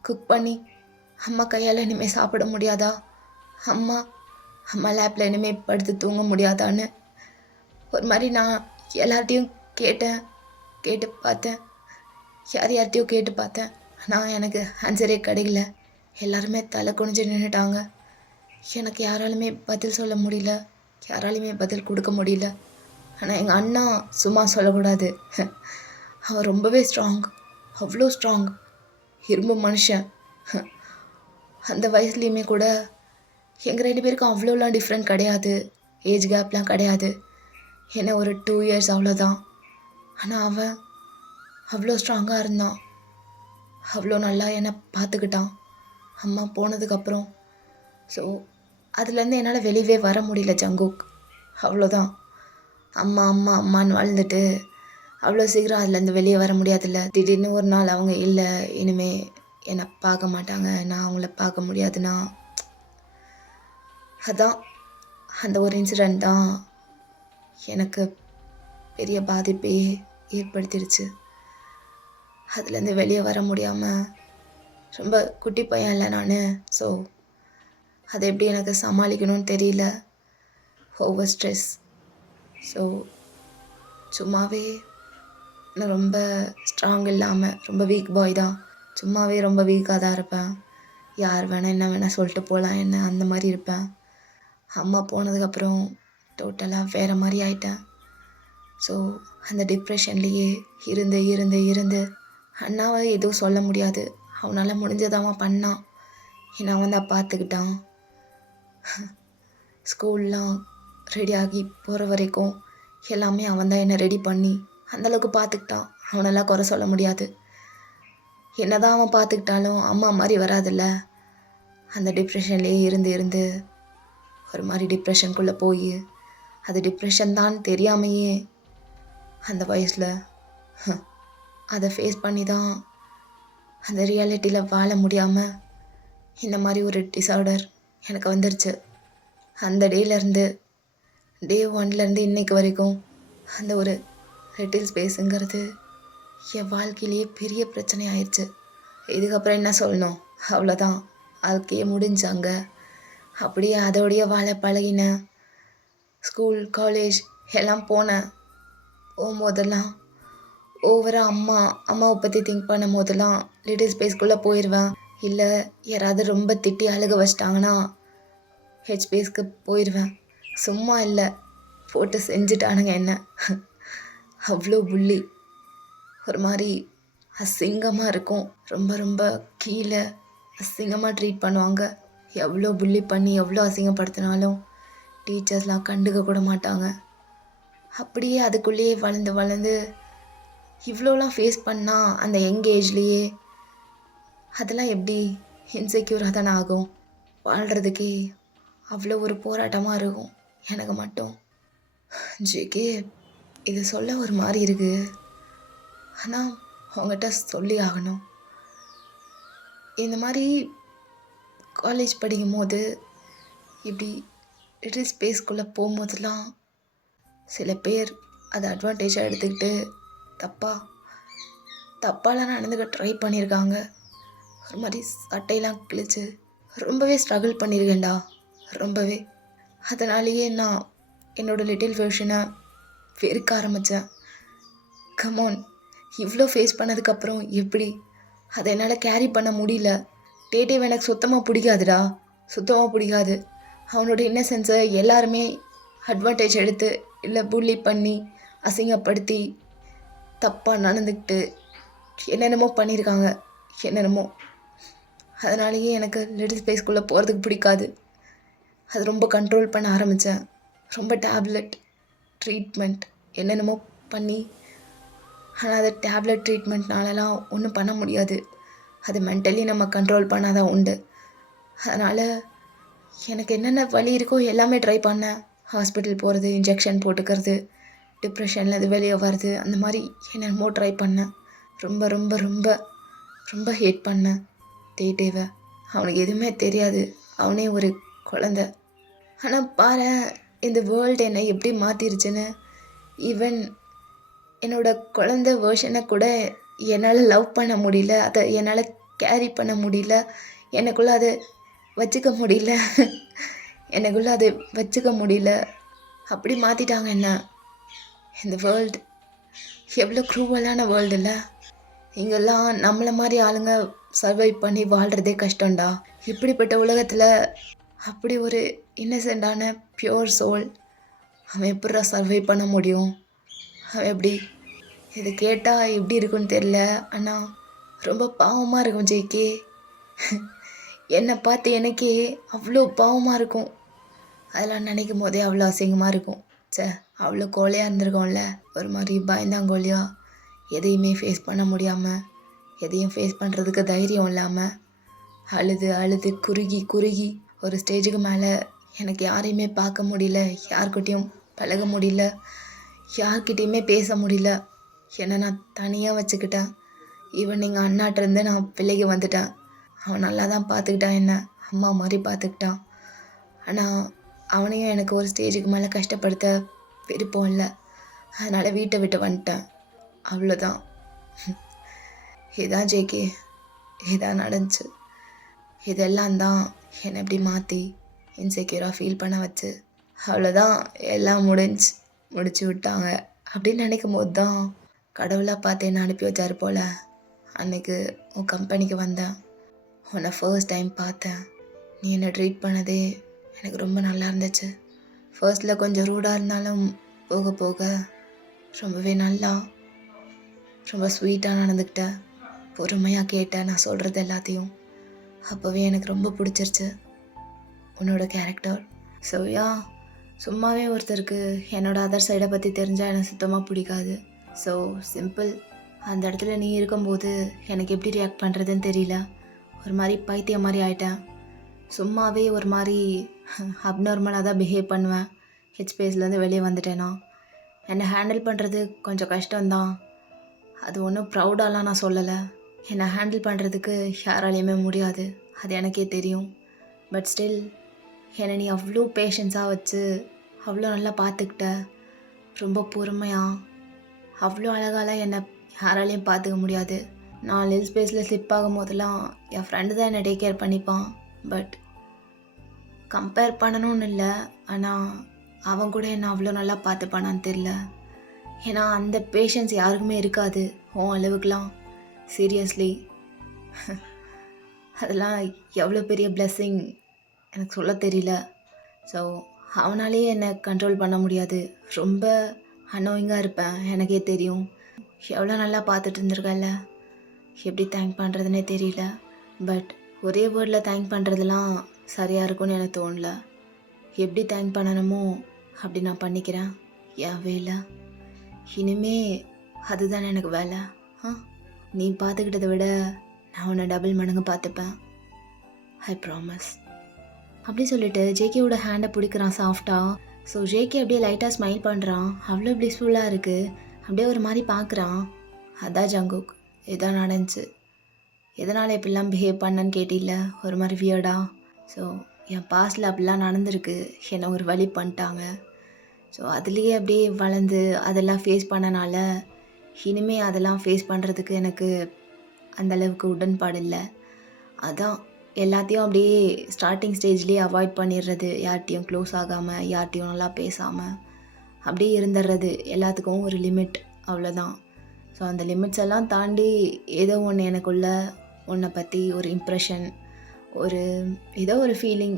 குக் பண்ணி அம்மா கையால் இனிமேல் சாப்பிட முடியாதா? அம்மா லேப்பில் இனிமேல் படுத்து தூங்க முடியாதான்னு ஒரு மாதிரி நான் எல்லார்ட்டையும் கேட்டேன், கேட்டு பார்த்தேன், யார்கிட்டயோ கேட்டு பார்த்தேன். ஆனால் எனக்கு ஆன்சரே கிடைக்கல. எல்லாருமே தலை குனிஞ்சு நின்றுட்டாங்க. எனக்கு யாராலுமே பதில் சொல்ல முடியல, யாராலையுமே பதில் கொடுக்க முடியல. ஆனால் எங்கள் அண்ணா சும்மா சொல்லக்கூடாது, அவன் ரொம்பவே ஸ்ட்ராங், அவ்வளோ ஸ்ட்ராங், இரும்பு மனுஷன். அந்த வயசுலேயுமே கூட எங்கள் 2 பேருக்கும் அவ்வளோலாம் டிஃப்ரெண்ட் கிடையாது, ஏஜ் கேப்லாம் கிடையாது. என்ன ஒரு 2 இயர்ஸ் அவ்வளோதான். ஆனால் அவன் அவ்வளோ ஸ்ட்ராங்காக இருந்தான், அவ்வளோ நல்லா என்னை பார்த்துக்கிட்டான் அம்மா போனதுக்கப்புறம். ஸோ அதுலேருந்து என்னால் வெளியவே வர முடியல ஜங்குக், அவ்வளோதான். அம்மா அம்மா அம்மான்னு வாழ்ந்துட்டு அவ்வளோ சீக்கிரம் அதுலேருந்து வெளியே வர முடியாதுல்ல. திடீர்னு ஒரு நாள் அவங்க இல்லை, இனிமே என்னை பார்க்க மாட்டாங்க, நான் அவங்கள பார்க்க முடியாதுன்னா, அதான் அந்த ஒரு இன்சிடெண்ட் தான் எனக்கு பெரிய பாதிப்பே ஏற்படுத்திடுச்சு. அதுலேருந்து வெளியே வர முடியாமல், ரொம்ப குட்டி பையன் இல்லை நான், ஸோ அதை எப்படி எனக்கு சமாளிக்கணும்னு தெரியல. Over stress. ஸோ சும்மாவே நான் ரொம்ப ஸ்ட்ராங் இல்லாமல் ரொம்ப வீக் பாய் தான், சும்மாவே ரொம்ப வீக்காக தான் இருப்பேன். யார் வேணால் என்ன வேணால் சொல்லிட்டு போகலாம் என்ன, அந்த மாதிரி இருப்பேன். அம்மா போனதுக்கப்புறம் டோட்டலாக வேறு மாதிரி ஆயிட்டேன். ஸோ அந்த டிப்ரெஷன்லேயே இருந்து இருந்து இருந்து அண்ணாவை எதுவும் சொல்ல முடியாது, அவனால் முடிஞ்சதாவன் பண்ணான், என்னை அவன் தான் பார்த்துக்கிட்டான். ஸ்கூல்லாம் ரெடியாகி போகிற வரைக்கும் எல்லாமே அவன் தான் என்னை ரெடி பண்ணி அந்தளவுக்கு பார்த்துக்கிட்டான். அவனெல்லாம் குறை சொல்ல முடியாது. என்ன தான் அவன் பார்த்துக்கிட்டாலும் அம்மா மாதிரி வராதில்ல. அந்த டிப்ரெஷன்லேயே இருந்து இருந்து ஒரு மாதிரி டிப்ரெஷனுக்குள்ளே போய், அது டிப்ரெஷன் தான் தெரியாமையே அந்த வயசில் அதை ஃபேஸ் பண்ணி தான் அந்த ரியாலிட்டியில் வாழ முடியாமல் இந்த மாதிரி ஒரு டிஸார்டர் எனக்கு வந்துருச்சு. அந்த டேலேருந்து, டே 1லேருந்து இன்னைக்கு வரைக்கும் அந்த ஒரு லிட்டில் ஸ்பேஸுங்கிறது என் வாழ்க்கையிலேயே பெரிய பிரச்சனை ஆயிடுச்சு. இதுக்கப்புறம் என்ன சொல்லணும், அவ்வளோதான், வாழ்க்கையே முடிஞ்சாங்க. அப்படியே அதோடைய வாழ பழகினேன். ஸ்கூல் காலேஜ் எல்லாம் போகும்போதெல்லாம் ஓவராக அம்மாவை பற்றி திங்க் பண்ணும் போதெல்லாம் லிட்டில் ஸ்பேஸ்க்குள்ளே போயிடுவேன். இல்லை யாராவது ரொம்ப திட்டி அழுக வச்சிட்டாங்கன்னா ஹெட் ஸ்பேஸ்க்கு போயிடுவேன். சும்மா இல்லை, போட்டு செஞ்சுட்டானுங்க என்ன. அவ்வளோ புள்ளி, ஒரு மாதிரி அசிங்கமாக இருக்கும், ரொம்ப ரொம்ப கீழே அசிங்கமாக ட்ரீட் பண்ணுவாங்க. எவ்வளோ புள்ளி பண்ணி எவ்வளோ அசிங்கப்படுத்தினாலும் டீச்சர்ஸ்லாம் கண்டுக்க கூட மாட்டாங்க. அப்படியே அதுக்குள்ளேயே வளர்ந்து வளர்ந்து இவ்வளோலாம் ஃபேஸ் பண்ணால் அந்த யங் ஏஜ்லேயே அதெல்லாம் எப்படி இன்செக்யூராக தானே ஆகும். வாழ்கிறதுக்கே அவ்வளோ ஒரு போராட்டமாக இருக்கும் எனக்கு மட்டும். ஜேகே, இது சொல்ல ஒரு மாதிரி இருக்குது, ஆனால் அவங்ககிட்ட சொல்லி ஆகணும். இந்த மாதிரி காலேஜ் படிக்கும் போது இப்படி லிட்டில் ஸ்பேஸ்க்குள்ளே போகும்போதெல்லாம் சில பேர் அதை அட்வான்டேஜாக எடுத்துக்கிட்டு தப்பாலாம் நடந்துக்க ட்ரை பண்ணியிருக்காங்க. ஒரு மாதிரி சட்டையெல்லாம் கிழிச்சு ரொம்பவே ஸ்ட்ரகிள் பண்ணியிருக்கேன்டா, ரொம்பவே. அதனாலேயே நான் என்னோடய லிட்டில் வெர்ஷனை வெறுக்க ஆரம்பித்தேன். கமான், இவ்வளோ ஃபேஸ் பண்ணதுக்கப்புறம் எப்படி அதை என்னால் கேரி பண்ண முடியல. டேட்டேவ் எனக்கு சுத்தமாக பிடிக்காதுடா, சுத்தமாக பிடிக்காது. அவனோட இன்னசென்ஸை எல்லாருமே அட்வான்டேஜ் எடுத்து இல்லை புள்ளி பண்ணி அசிங்கப்படுத்தி தப்பாக நடந்துக்கிட்டு என்னென்னமோ பண்ணியிருக்காங்க, என்னென்னமோ. அதனாலேயே எனக்கு லிட்டில் ஸ்பேஸ்க்குள்ளே போகிறதுக்கு பிடிக்காது. அது ரொம்ப கண்ட்ரோல் பண்ண ஆரம்பித்தேன். ரொம்ப டேப்லெட் ட்ரீட்மெண்ட் என்னென்னமோ பண்ணி, ஆனால் அது டேப்லெட் ட்ரீட்மெண்ட்னாலலாம் ஒன்றும் பண்ண முடியாது. அது மென்டலி நம்ம கண்ட்ரோல் பண்ணால் தான் உண்டு. அதனால் எனக்கு என்னென்ன வலி இருக்கோ எல்லாமே ட்ரை பண்ணேன். ஹாஸ்பிட்டல் போகிறது, இன்ஜெக்ஷன் போட்டுக்கிறது, டிப்ரெஷனில் அது வெளியே வருது, அந்த மாதிரி என்னென்னமோ ட்ரை பண்ணேன். ரொம்ப ரொம்ப ரொம்ப ரொம்ப ஹேட் பண்ணேன் டேட்டேவை. அவனுக்கு எதுவுமே தெரியாது, அவனே ஒரு குழந்த. ஆனால் பாரேன், இந்த வேர்ல்டு என்னை எப்படி மாற்றிருச்சுன்னு. ஈவன் என்னோடய குழந்த வேர்ஷனை கூட என்னால் லவ் பண்ண முடியல, அதை என்னால் கேரி பண்ண முடியல, எனக்குள்ளே அதை வச்சுக்க முடியல எனக்குள்ளே அதை வச்சுக்க முடியல. அப்படி மாற்றிட்டாங்க என்ன இந்த வேர்ல்டு. எவ்வளோ க்ரூவலான வேர்ல்டு இல்லை. இங்கெல்லாம் நம்மளை மாதிரி ஆளுங்க சர்வைவ் பண்ணி வாழ்கிறதே கஷ்டம்டா. இப்படிப்பட்ட உலகத்தில் அப்படி ஒரு இன்னசென்டான பியோர் சோல் அவன் எப்படிடா சர்வை பண்ண முடியும்? அவன் எப்படி? இது கேட்டால் எப்படி இருக்குன்னு தெரில, ஆனால் ரொம்ப பாவமாக இருக்கும் ஜேகே. என்னை பார்த்து எனக்கே அவ்வளோ பாவமாக இருக்கும். அதெல்லாம் நினைக்கும் போதே அவ்வளோ அசிங்கமாக இருக்கும். அவ்வளோ கோழையாக இருந்திருக்கோம்ல, ஒரு மாதிரி பயந்தாங்கோலியா, எதையுமே ஃபேஸ் பண்ண முடியாமல், எதையும் ஃபேஸ் பண்ணுறதுக்கு தைரியம் இல்லாமல் அழுது அழுது குறுகி குறுகி ஒரு ஸ்டேஜுக்கு மேலே எனக்கு யாரையுமே பார்க்க முடியல, யார்கிட்டையும் பழக முடியல, யார்கிட்டையுமே பேச முடியல. என்னை நான் தனியாக வச்சுக்கிட்டேன். ஈவன் எங்கள் அண்ணாட்டிருந்து நான் பிள்ளைக்கு வந்துட்டேன். அவன் நல்லா தான் பார்த்துக்கிட்டான், என்ன அம்மா மாதிரி பார்த்துக்கிட்டான். ஆனால் அவனையும் எனக்கு ஒரு ஸ்டேஜுக்கு மேலே கஷ்டப்படுத்த விருப்பம் இல்லை. அதனால் வீட்டை விட்டு வந்துட்டேன். அவ்வளோதான். இதான் ஜேகே, இதான் நடந்துச்சு. இதெல்லாம் தான் என்னை எப்படி மாற்றி இன்செக்யூராக ஃபீல் பண்ண வச்சு. அவ்வளோதான், எல்லாம் முடிச்சு விட்டாங்க அப்படின்னு நினைக்கும் போது தான் கடவுளாக பார்த்து என்னை அனுப்பி வச்சார் போல். அன்றைக்கு உன் கம்பெனிக்கு வந்தேன், உன்னை ஃபர்ஸ்ட் டைம் பார்த்தேன். நீ என்னை ட்ரீட் பண்ணதே எனக்கு ரொம்ப நல்லா இருந்துச்சு. ஃபர்ஸ்டில் கொஞ்சம் ரூடாக இருந்தாலும் போக போக ரொம்பவே நல்லா, ரொம்ப ஸ்வீட்டாக நடந்துக்கிட்டேன். பொறுமையாக கேட்டேன் நான் சொல்கிறது எல்லாத்தையும். அப்போவே எனக்கு ரொம்ப பிடிச்சிருச்சு உன்னோட கேரக்டர். ஸோ சும்மாவே ஒருத்தருக்கு என்னோடய அதர் சைடை பற்றி தெரிஞ்சால் எனக்கு சுத்தமாக பிடிக்காது. So simple. அந்த இடத்துல நீ இருக்கும்போது எனக்கு எப்படி ரியாக்ட் பண்ணுறதுன்னு தெரியல. ஒரு மாதிரி பைத்தியம் மாதிரி ஆகிட்டேன். சும்மாவே ஒரு மாதிரி அப்நார்மலாக தான் பிஹேவ் பண்ணுவேன். ஹெச்பிஎஸ்லேருந்து வெளியே வந்துட்டேன்னா என்னை ஹேண்டில் பண்ணுறது கொஞ்சம் கஷ்டம்தான். அது ஒன்றும் ப்ரௌடாலாம் நான் சொல்லலை. என்னை ஹேண்டில் பண்ணுறதுக்கு யாராலையுமே முடியாது, அது எனக்கே தெரியும். பட் ஸ்டில் என்னை நீ அவ்வளோ பேஷன்ஸாக வச்சு அவ்வளோ நல்லா பார்த்துக்கிட்ட. ரொம்ப பொறுமையாக அவ்வளோ அழகாலாம் என்னை யாராலையும் பார்த்துக்க முடியாது. நான் லில் ஸ்பேஸில் ஸ்லிப் ஆகும் போதெல்லாம் என் ஃப்ரெண்டு தான் என்னை டேக் கேர் பண்ணிப்பான். பட் கம்பேர் பண்ணணும்னு இல்லை, ஆனால் அவன் கூட என்னை அவ்வளோ நல்லா பார்த்துப்பானான்னு தெரில. ஏன்னா அந்த பேஷன்ஸ் யாருக்குமே இருக்காது உன் அளவுக்குலாம். சீரியஸ்லி அதெல்லாம் எவ்வளோ பெரிய பிளெஸ்ஸிங் எனக்கு சொல்ல தெரியல. ஸோ அவனாலேயே என்னை கண்ட்ரோல் பண்ண முடியாது. ரொம்ப அன்னோயிங்காக இருப்பேன், எனக்கே தெரியும். எவ்வளோ நல்லா பார்த்துட்டு இருந்திருக்கல, எப்படி தேங்க் பண்ணுறதுனே தெரியல. பட் ஒரே வேர்டில் தேங்க் பண்ணுறதுலாம் சரியாக இருக்கும்னு எனக்கு தோணல. எப்படி தேங்க் பண்ணணுமோ அப்படி நான் பண்ணிக்கிறேன் என் வேலை. இனிமே அதுதான் எனக்கு வேலை. நீ பார்த்துக்கிட்டதை விட நான் உன்னை டபுள் மடங்கு பார்த்துப்பேன், ஐ ப்ராமிஸ். அப்படி சொல்லிட்டு ஜேகேவோட ஹேண்டை பிடிக்கிறான் சாஃப்டாக. ஸோ ஜேகே அப்படியே லைட்டாக ஸ்மைல் பண்ணுறான். அவ்வளோ ப்ளிஸ்ஃபுல்லாக இருக்குது. அப்படியே ஒரு மாதிரி பார்க்குறான். அதான் ஜங்குக், இதான் நடந்துச்சு. எதனால் இப்படிலாம் பிஹேவ் பண்ணன்னு கேட்டில்ல, ஒரு மாதிரி வியர்டா. ஸோ என் பாஸ்டில் அப்படிலாம் நடந்திருக்கு, என்னை ஒரு வழி பண்ணிட்டாங்க. ஸோ அதுலேயே அப்படியே வளர்ந்து அதெல்லாம் ஃபேஸ் பண்ணனால இனிமே அதெல்லாம் ஃபேஸ் பண்ணுறதுக்கு எனக்கு அந்தளவுக்கு உடன்பாடு இல்லை. அதான் எல்லாத்தையும் அப்படியே ஸ்டார்டிங் ஸ்டேஜ்லேயே அவாய்ட் பண்ணிடுறது. யார்கிட்டையும் க்ளோஸ் ஆகாமல், யார்கிட்டையும் நல்லா பேசாமல் அப்படியே இருந்துடுறது. எல்லாத்துக்கும் ஒரு லிமிட், அவ்வளோதான். ஸோ அந்த லிமிட்ஸ் எல்லாம் தாண்டி ஏதோ ஒன்று எனக்குள்ள உன்னை பற்றி ஒரு இம்ப்ரெஷன், ஏதோ ஒரு ஃபீலிங்,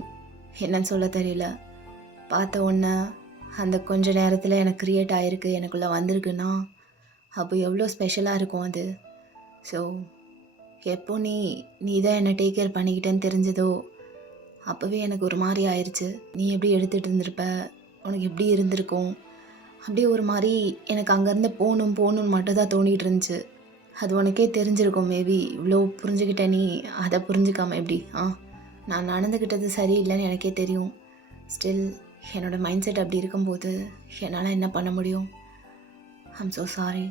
என்னன்னு சொல்ல தெரியல. பார்த்த ஒன்று அந்த கொஞ்ச நேரத்தில் எனக்கு க்ரியேட் ஆகிருக்கு, எனக்குள்ளே வந்திருக்குன்னா அப்போ எவ்வளோ ஸ்பெஷலாக இருக்கும் அது. ஸோ எப்போ நீ தான் என்னை டேக் கேர் பண்ணிக்கிட்டேன்னு தெரிஞ்சதோ அப்போவே எனக்கு ஒரு மாதிரி ஆயிடுச்சு. நீ எப்படி எடுத்துகிட்டு இருந்திருப்ப, உனக்கு எப்படி இருந்திருக்கும், அப்படியே ஒரு மாதிரி எனக்கு அங்கேருந்து போகணுன்னு மட்டும் தான் தோணிகிட்டு இருந்துச்சு. அது உனக்கே தெரிஞ்சிருக்கும் மேபி. இவ்வளோ புரிஞ்சுக்கிட்ட நீ அதை புரிஞ்சுக்காம எப்படி? நான் நடந்துக்கிட்டது சரியில்லைன்னு எனக்கே தெரியும். ஸ்டில் என்னோடய மைண்ட் செட் அப்படி இருக்கும்போது என்னால் என்ன பண்ண முடியும்? I'm so sorry.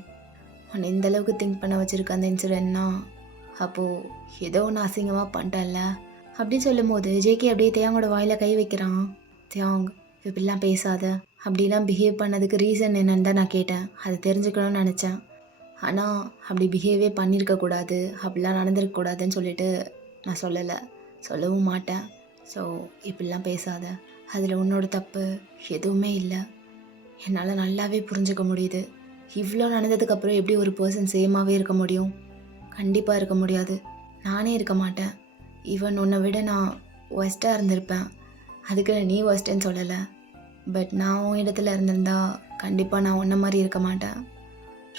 உன்னை இந்தளவுக்கு திங்க் பண்ண வச்சுருக்க அந்த இன்சிடென்ட்னா அப்போது ஏதோ ஒன்று அசிங்கமாக பண்ணிட்டேன்ல அப்படின்னு சொல்லும் போது ஜேகே அப்படியே தியாங்கோட வாயில் கை வைக்கிறான். தியாங், இப்படிலாம் பேசாத, அப்படிலாம் பிஹேவ் பண்ணதுக்கு ரீசன் என்னன்னு தான் நான் கேட்டேன். அதை தெரிஞ்சுக்கணும்னு நினச்சேன். ஆனால் அப்படி பிஹேவே பண்ணியிருக்கக்கூடாது, அப்படிலாம் நடந்திருக்கக்கூடாதுன்னு சொல்லிட்டு நான் சொல்லவும் மாட்டேன். ஸோ இப்படிலாம் பேசாத, அதில் உன்னோட தப்பு எதுவுமே இல்லை. என்னால் நல்லாவே புரிஞ்சுக்க முடியுது. இவ்வளோ நடந்ததுக்கப்புறம் எப்படி ஒரு பர்சன் சேமாகவே இருக்க முடியும்? கண்டிப்பாக இருக்க முடியாது. நானே இருக்க மாட்டேன். ஈவன் உன்னை விட நான் ஒஸ்ட்டாக இருந்திருப்பேன். அதுக்கு நீ ஒஸ்ட்டுன்னு சொல்லலை. பட் நான் உன் இடத்துல இருந்திருந்தா கண்டிப்பாக நான் உன்ன மாதிரி இருக்க மாட்டேன்.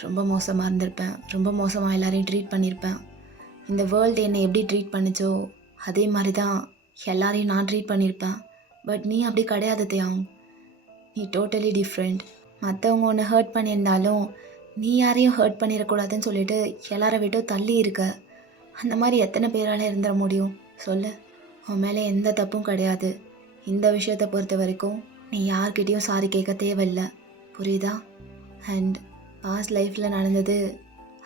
ரொம்ப மோசமாக இருந்திருப்பேன். ரொம்ப மோசமாக எல்லாரையும் ட்ரீட் பண்ணியிருப்பேன். இந்த வேர்ல்டு என்னை எப்படி ட்ரீட் பண்ணுச்சோ அதே மாதிரி தான் எல்லாரையும் நான் ட்ரீட் பண்ணியிருப்பேன். பட் நீ அப்படி கிடையாது தியாங். நீ டோட்டலி டிஃப்ரெண்ட். மற்றவங்க ஒன்று ஹர்ட் பண்ணியிருந்தாலும் நீ யாரையும் ஹர்ட் பண்ணிடக்கூடாதுன்னு சொல்லிட்டு எல்லாரை விட்டு தள்ளி இருக்க. அந்த மாதிரி எத்தனை பேரால் இருந்துட முடியும் சொல்லு? உன் மேலே எந்த தப்பும் கிடையாது. இந்த விஷயத்தை பொறுத்த வரைக்கும் நீ யார்கிட்டேயும் சாரி கேட்க தேவையில்லை, புரியுதா? அண்ட் பாஸ்ட் லைஃப்பில் நடந்தது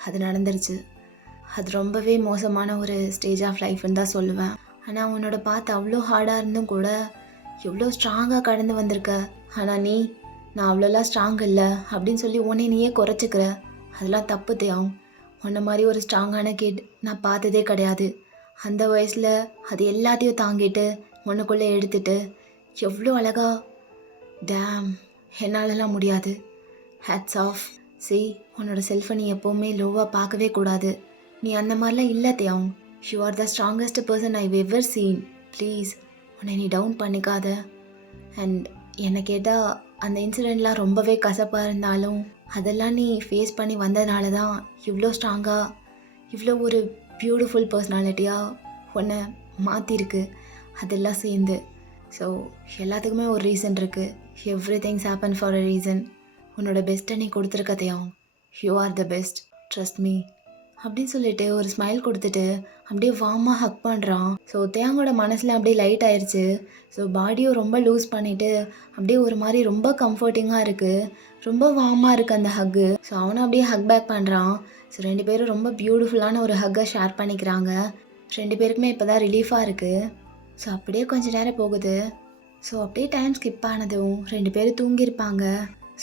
அது நடந்துருச்சு. அது ரொம்பவே மோசமான ஒரு ஸ்டேஜ் ஆஃப் லைஃப்னு தான் சொல்லுவேன். ஆனால் உன்னோட பார்த்து அவ்வளோ ஹார்டாக இருந்தும் கூட எவ்வளோ ஸ்ட்ராங்காக கடந்து வந்திருக்க. ஆனால் நான் அவ்வளோலாம் ஸ்ட்ராங் இல்லை அப்படின்னு சொல்லி உன்னை நீயே குறைச்சிக்கிற. அதெல்லாம் தப்பு தியாங். உன்ன மாதிரி ஒரு ஸ்ட்ராங்கான கிட் நான் பார்த்ததே கிடையாது. அந்த வயசில் அது எல்லாத்தையும் தாங்கிட்டு உன்னுக்குள்ளே எடுத்துட்டு எவ்வளோ அழகா. டேம், என்னாலலாம் முடியாது. Hats off. உன்னோட செல்ஃபை நீ எப்போவுமே லோவாக பார்க்கவே கூடாது. நீ அந்த மாதிரிலாம் இல்லை தியாங். You are the strongest person I've ever seen. Please உன்னை நீ டவுன் பண்ணிக்காத. அண்ட் என்னை கேட்டால் அந்த இன்சிடெண்ட்லாம் ரொம்பவே கசப்பாக இருந்தாலும் அதெல்லாம் நீ ஃபேஸ் பண்ணி வந்ததுனால தான் இவ்வளோ ஸ்ட்ராங்காக, இவ்வளோ ஒரு பியூட்டிஃபுல் பர்சனாலிட்டியாக உன்னை மாற்றிருக்கு அதெல்லாம் சேர்ந்து. ஸோ எல்லாத்துக்குமே ஒரு ரீசன் இருக்குது. Every things happen for a reason. உன்னோட பெஸ்ட்டை நீ கொடுத்துருக்க தியாங். You are the best, trust me அப்படின்னு சொல்லிட்டு ஒரு ஸ்மைல் கொடுத்துட்டு அப்படியே வார்மாக ஹக் பண்ணுறான். ஸோ தேங்கோட மனசில் அப்படியே லைட் ஆயிடுச்சு. ஸோ பாடியும் ரொம்ப லூஸ் பண்ணிவிட்டு அப்படியே ஒரு மாதிரி ரொம்ப கம்ஃபர்டிங்காக இருக்குது. ரொம்ப வார்மாக இருக்குது அந்த ஹக்கு. ஸோ அவனை அப்படியே ஹக் பேக் பண்ணுறான். ஸோ 2 பேரும் ரொம்ப பியூட்டிஃபுல்லான ஒரு ஹக்கை ஷேர் பண்ணிக்கிறாங்க. 2 பேருக்குமே இப்போ தான் ரிலீஃபாக இருக்குது. ஸோ அப்படியே கொஞ்சம் நேரம் போகுது. ஸோ அப்படியே டைம் ஸ்கிப் ஆனதும் 2 பேரும் தூங்கியிருப்பாங்க.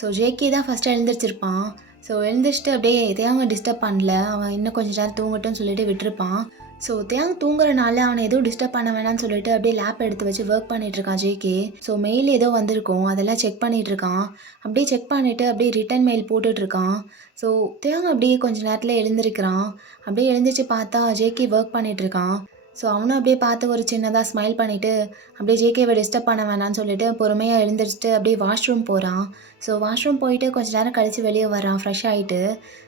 ஸோ ஜேகே தான் ஃபஸ்ட்டு எழுந்திரிச்சிருப்பான். ஸோ எழுந்திரிச்சிட்டு அப்படியே தேங்க டிஸ்டர்ப் பண்ணல. அவன் இன்னும் கொஞ்சம் நேரம் தூங்கட்டும்னு சொல்லிட்டு விட்டுருப்பான். ஸோ தேங்க தூங்குறனால அவனை எதுவும் டிஸ்டர்ப் பண்ண வேணாம்னு சொல்லிட்டு அப்படியே லேப் எடுத்து வச்சு ஒர்க் பண்ணிகிட்ருக்கான் ஜேகே. ஸோ மெயில் ஏதோ வந்திருக்கும், அதெல்லாம் செக் பண்ணிகிட்ருக்கான். அப்படியே செக் பண்ணிவிட்டு அப்படியே ரிட்டன் மெயில் போட்டுட்ருக்கான். ஸோ தேங்க அப்படியே கொஞ்சம் நேரத்தில் எழுந்திருக்கிறான். அப்படியே எழுந்திரிச்சு பார்த்தா ஜேகே ஒர்க் பண்ணிகிட்ருக்கான். ஸோ அவனும் அப்படியே பார்த்து ஒரு சின்னதாக ஸ்மைல் பண்ணிவிட்டு அப்படியே ஜேகேவை டிஸ்டர்ப் பண்ண வேணாம்னு சொல்லிட்டு பொறுமையாக எழுந்திரிச்சிட்டு அப்படியே வாஷ்ரூம் போகிறான். ஸோ வாஷ்ரூம் போயிட்டு கொஞ்சம் நேரம் கழித்து வெளியே வர்றான் ஃப்ரெஷ் ஆகிட்டு.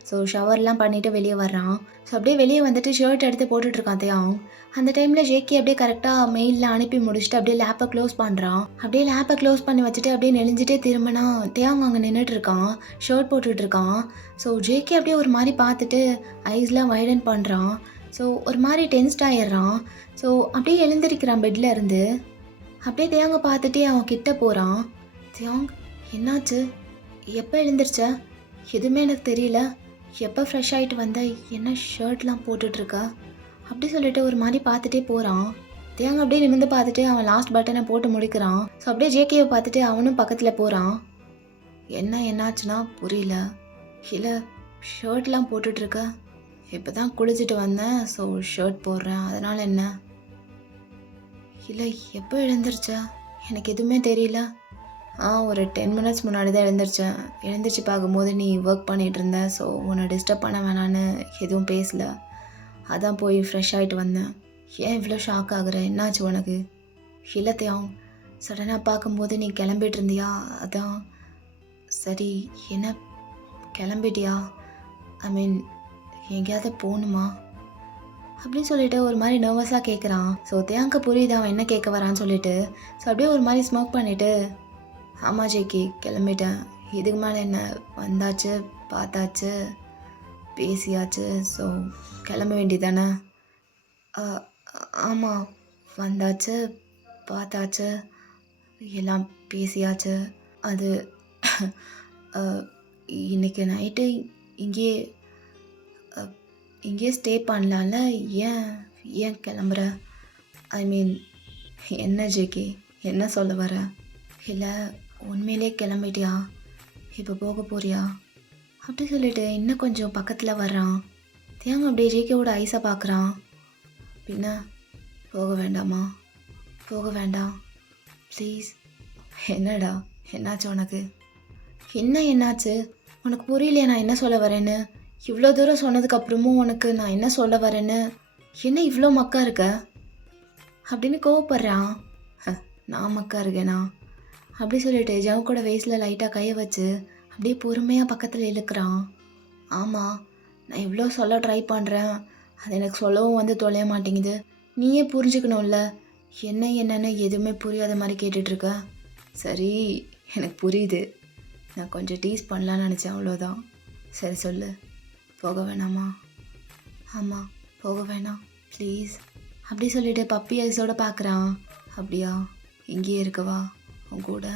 ஸோ ஷவர்லாம் பண்ணிவிட்டு வெளியே வர்றான். ஸோ அப்படியே வெளியே வந்துட்டு ஷர்ட் எடுத்து போட்டுட்ருக்கான் தியாங். அந்த டைமில் ஜேகே அப்படியே கரெக்டாக மெயிலில் அனுப்பி முடிச்சுட்டு அப்படியே லேப்பை க்ளோஸ் பண்ணுறான். அப்படியே லேப்பை க்ளோஸ் பண்ணி வச்சுட்டு அப்படியே நெளிஞ்சிட்டே திரும்பினா தியாங் அங்கே நின்றுட்டுருக்கான், ஷர்ட் போட்டுட்ருக்கான். ஸோ ஜேகே அப்படியே ஒரு மாதிரி பார்த்துட்டு ஐஸ்லாம் வைடன் பண்ணுறான். ஸோ ஒரு மாதிரி டென்ஸ்ட் ஆகிடுறான். ஸோ அப்படியே எழுந்திருக்கிறான் பெட்டில் இருந்து. அப்படியே தியாங்க பார்த்துட்டே அவன் கிட்ட போகிறான். தியாங், என்னாச்சு? எப்போ எழுந்திரிச்ச? எதுவுமே எனக்கு தெரியல. எப்போ ஃப்ரெஷ் ஆகிட்டு வந்த? என்ன ஷர்ட்லாம் போட்டுட்ருக்க? அப்படி சொல்லிட்டு ஒரு மாதிரி பார்த்துட்டே போகிறான். தியாங்க அப்படியே நிமிர்ந்து பார்த்துட்டு அவன் லாஸ்ட் பட்டனை போட்டு முடிக்கிறான். ஸோ அப்படியே ஜேகேவை பார்த்துட்டு அவனும் பக்கத்தில் போகிறான். என்னாச்சுன்னா புரியல. இல்லை, ஷர்ட்லாம் போட்டுட்ருக்க? இப்போ தான் குளிச்சுட்டு வந்தேன், ஸோ ஷர்ட் போடுறேன், அதனால் என்ன? இல்லை, எப்போ எழுந்திரிச்ச? எனக்கு எதுவுமே தெரியல. ஒரு 10 மினிட்ஸ் முன்னாடி தான் எழுந்திரிச்சேன். எழுந்திரிச்சு பார்க்கும்போது நீ ஒர்க் பண்ணிகிட்டு இருந்த. ஸோ உன்னை டிஸ்டர்ப் பண்ண வேணான்னு எதுவும் பேசலை. அதான் போய் ஃப்ரெஷ் ஆகிட்டு வந்தேன். ஏன் இவ்வளோ ஷாக் ஆகுற? என்னாச்சு உனக்கு? இல்லை தியாங், சடனாக பார்க்கும்போது நீ கிளம்பிட்டு இருந்தியா, அதான். சரி, என்ன கிளம்பிட்டியா? ஐ மீன் எங்கேயாவது போகணுமா அப்படின்னு சொல்லிட்டு ஒரு மாதிரி நர்வஸாக கேட்குறான். ஸோ தியாங்க புரியுது அவன் என்ன கேட்க வரான்னு சொல்லிட்டு. ஸோ அப்படியே ஒரு மாதிரி ஸ்மோக் பண்ணிவிட்டு, ஆமாம் ஜேகே, கிளம்பிட்டேன். இதுக்கு மேலே என்ன? வந்தாச்சு, பார்த்தாச்சு, பேசியாச்சு. ஸோ கிளம்ப வேண்டியதானே? ஆமாம், வந்தாச்சு, பார்த்தாச்சு, எல்லாம் பேசியாச்சு. அது இன்னைக்கு நைட்டு இங்கேயே ஸ்டே பண்ணலாம்ல? ஏன் கிளம்புற? ஐ மீன் என்ன ஜேகே, என்ன சொல்ல வர? இல்லை, உண்மையிலே கிளம்பிட்டியா? இப்போ போக போறியா? அப்படி சொல்லிட்டு இன்னும் கொஞ்சம் பக்கத்தில் வர்றான். தேங்க அப்படியே ஜேகேவோட ஐஸை பார்க்குறான். பின்ன போக வேண்டாமா? போக வேண்டாம் ப்ளீஸ். என்னடா, என்னாச்சு உனக்கு? என்னாச்சு? உனக்கு புரியலையா நான் என்ன சொல்ல வரேன்னு? இவ்வளோ தூரம் சொன்னதுக்கப்புறமும் உனக்கு நான் என்ன சொல்ல வரேன்னு என்ன இவ்வளோ மக்கா இருக்க அப்படின்னு கோவப்படுறான். நான் மக்கா இருக்கேனா அப்படி சொல்லிட்டு ஜவு கூட வயசில் லைட்டாக கையை வச்சு அப்படியே பொறுமையாக பக்கத்தில் இழுக்கிறான். ஆமாம், நான் இவ்வளோ சொல்ல ட்ரை பண்ணுறேன், அது எனக்கு சொல்லவும் வந்து தொலைய மாட்டேங்குது. நீயே புரிஞ்சுக்கணும்ல, என்னன்னு எதுவுமே புரியாத மாதிரி கேட்டுட்ருக்க. சரி, எனக்கு புரியுது, நான் கொஞ்சம் டீஸ் பண்ணலான்னு நினச்சேன், அவ்வளோதான். சரி சொல்லு, போக வேணாமா? ஆமாம், போக வேணாம் ப்ளீஸ் அப்படி சொல்லிட்டு பப்பி ஐஸோடு பார்க்குறான். அப்படியா, இங்கேயே இருக்கவா உன் கூட?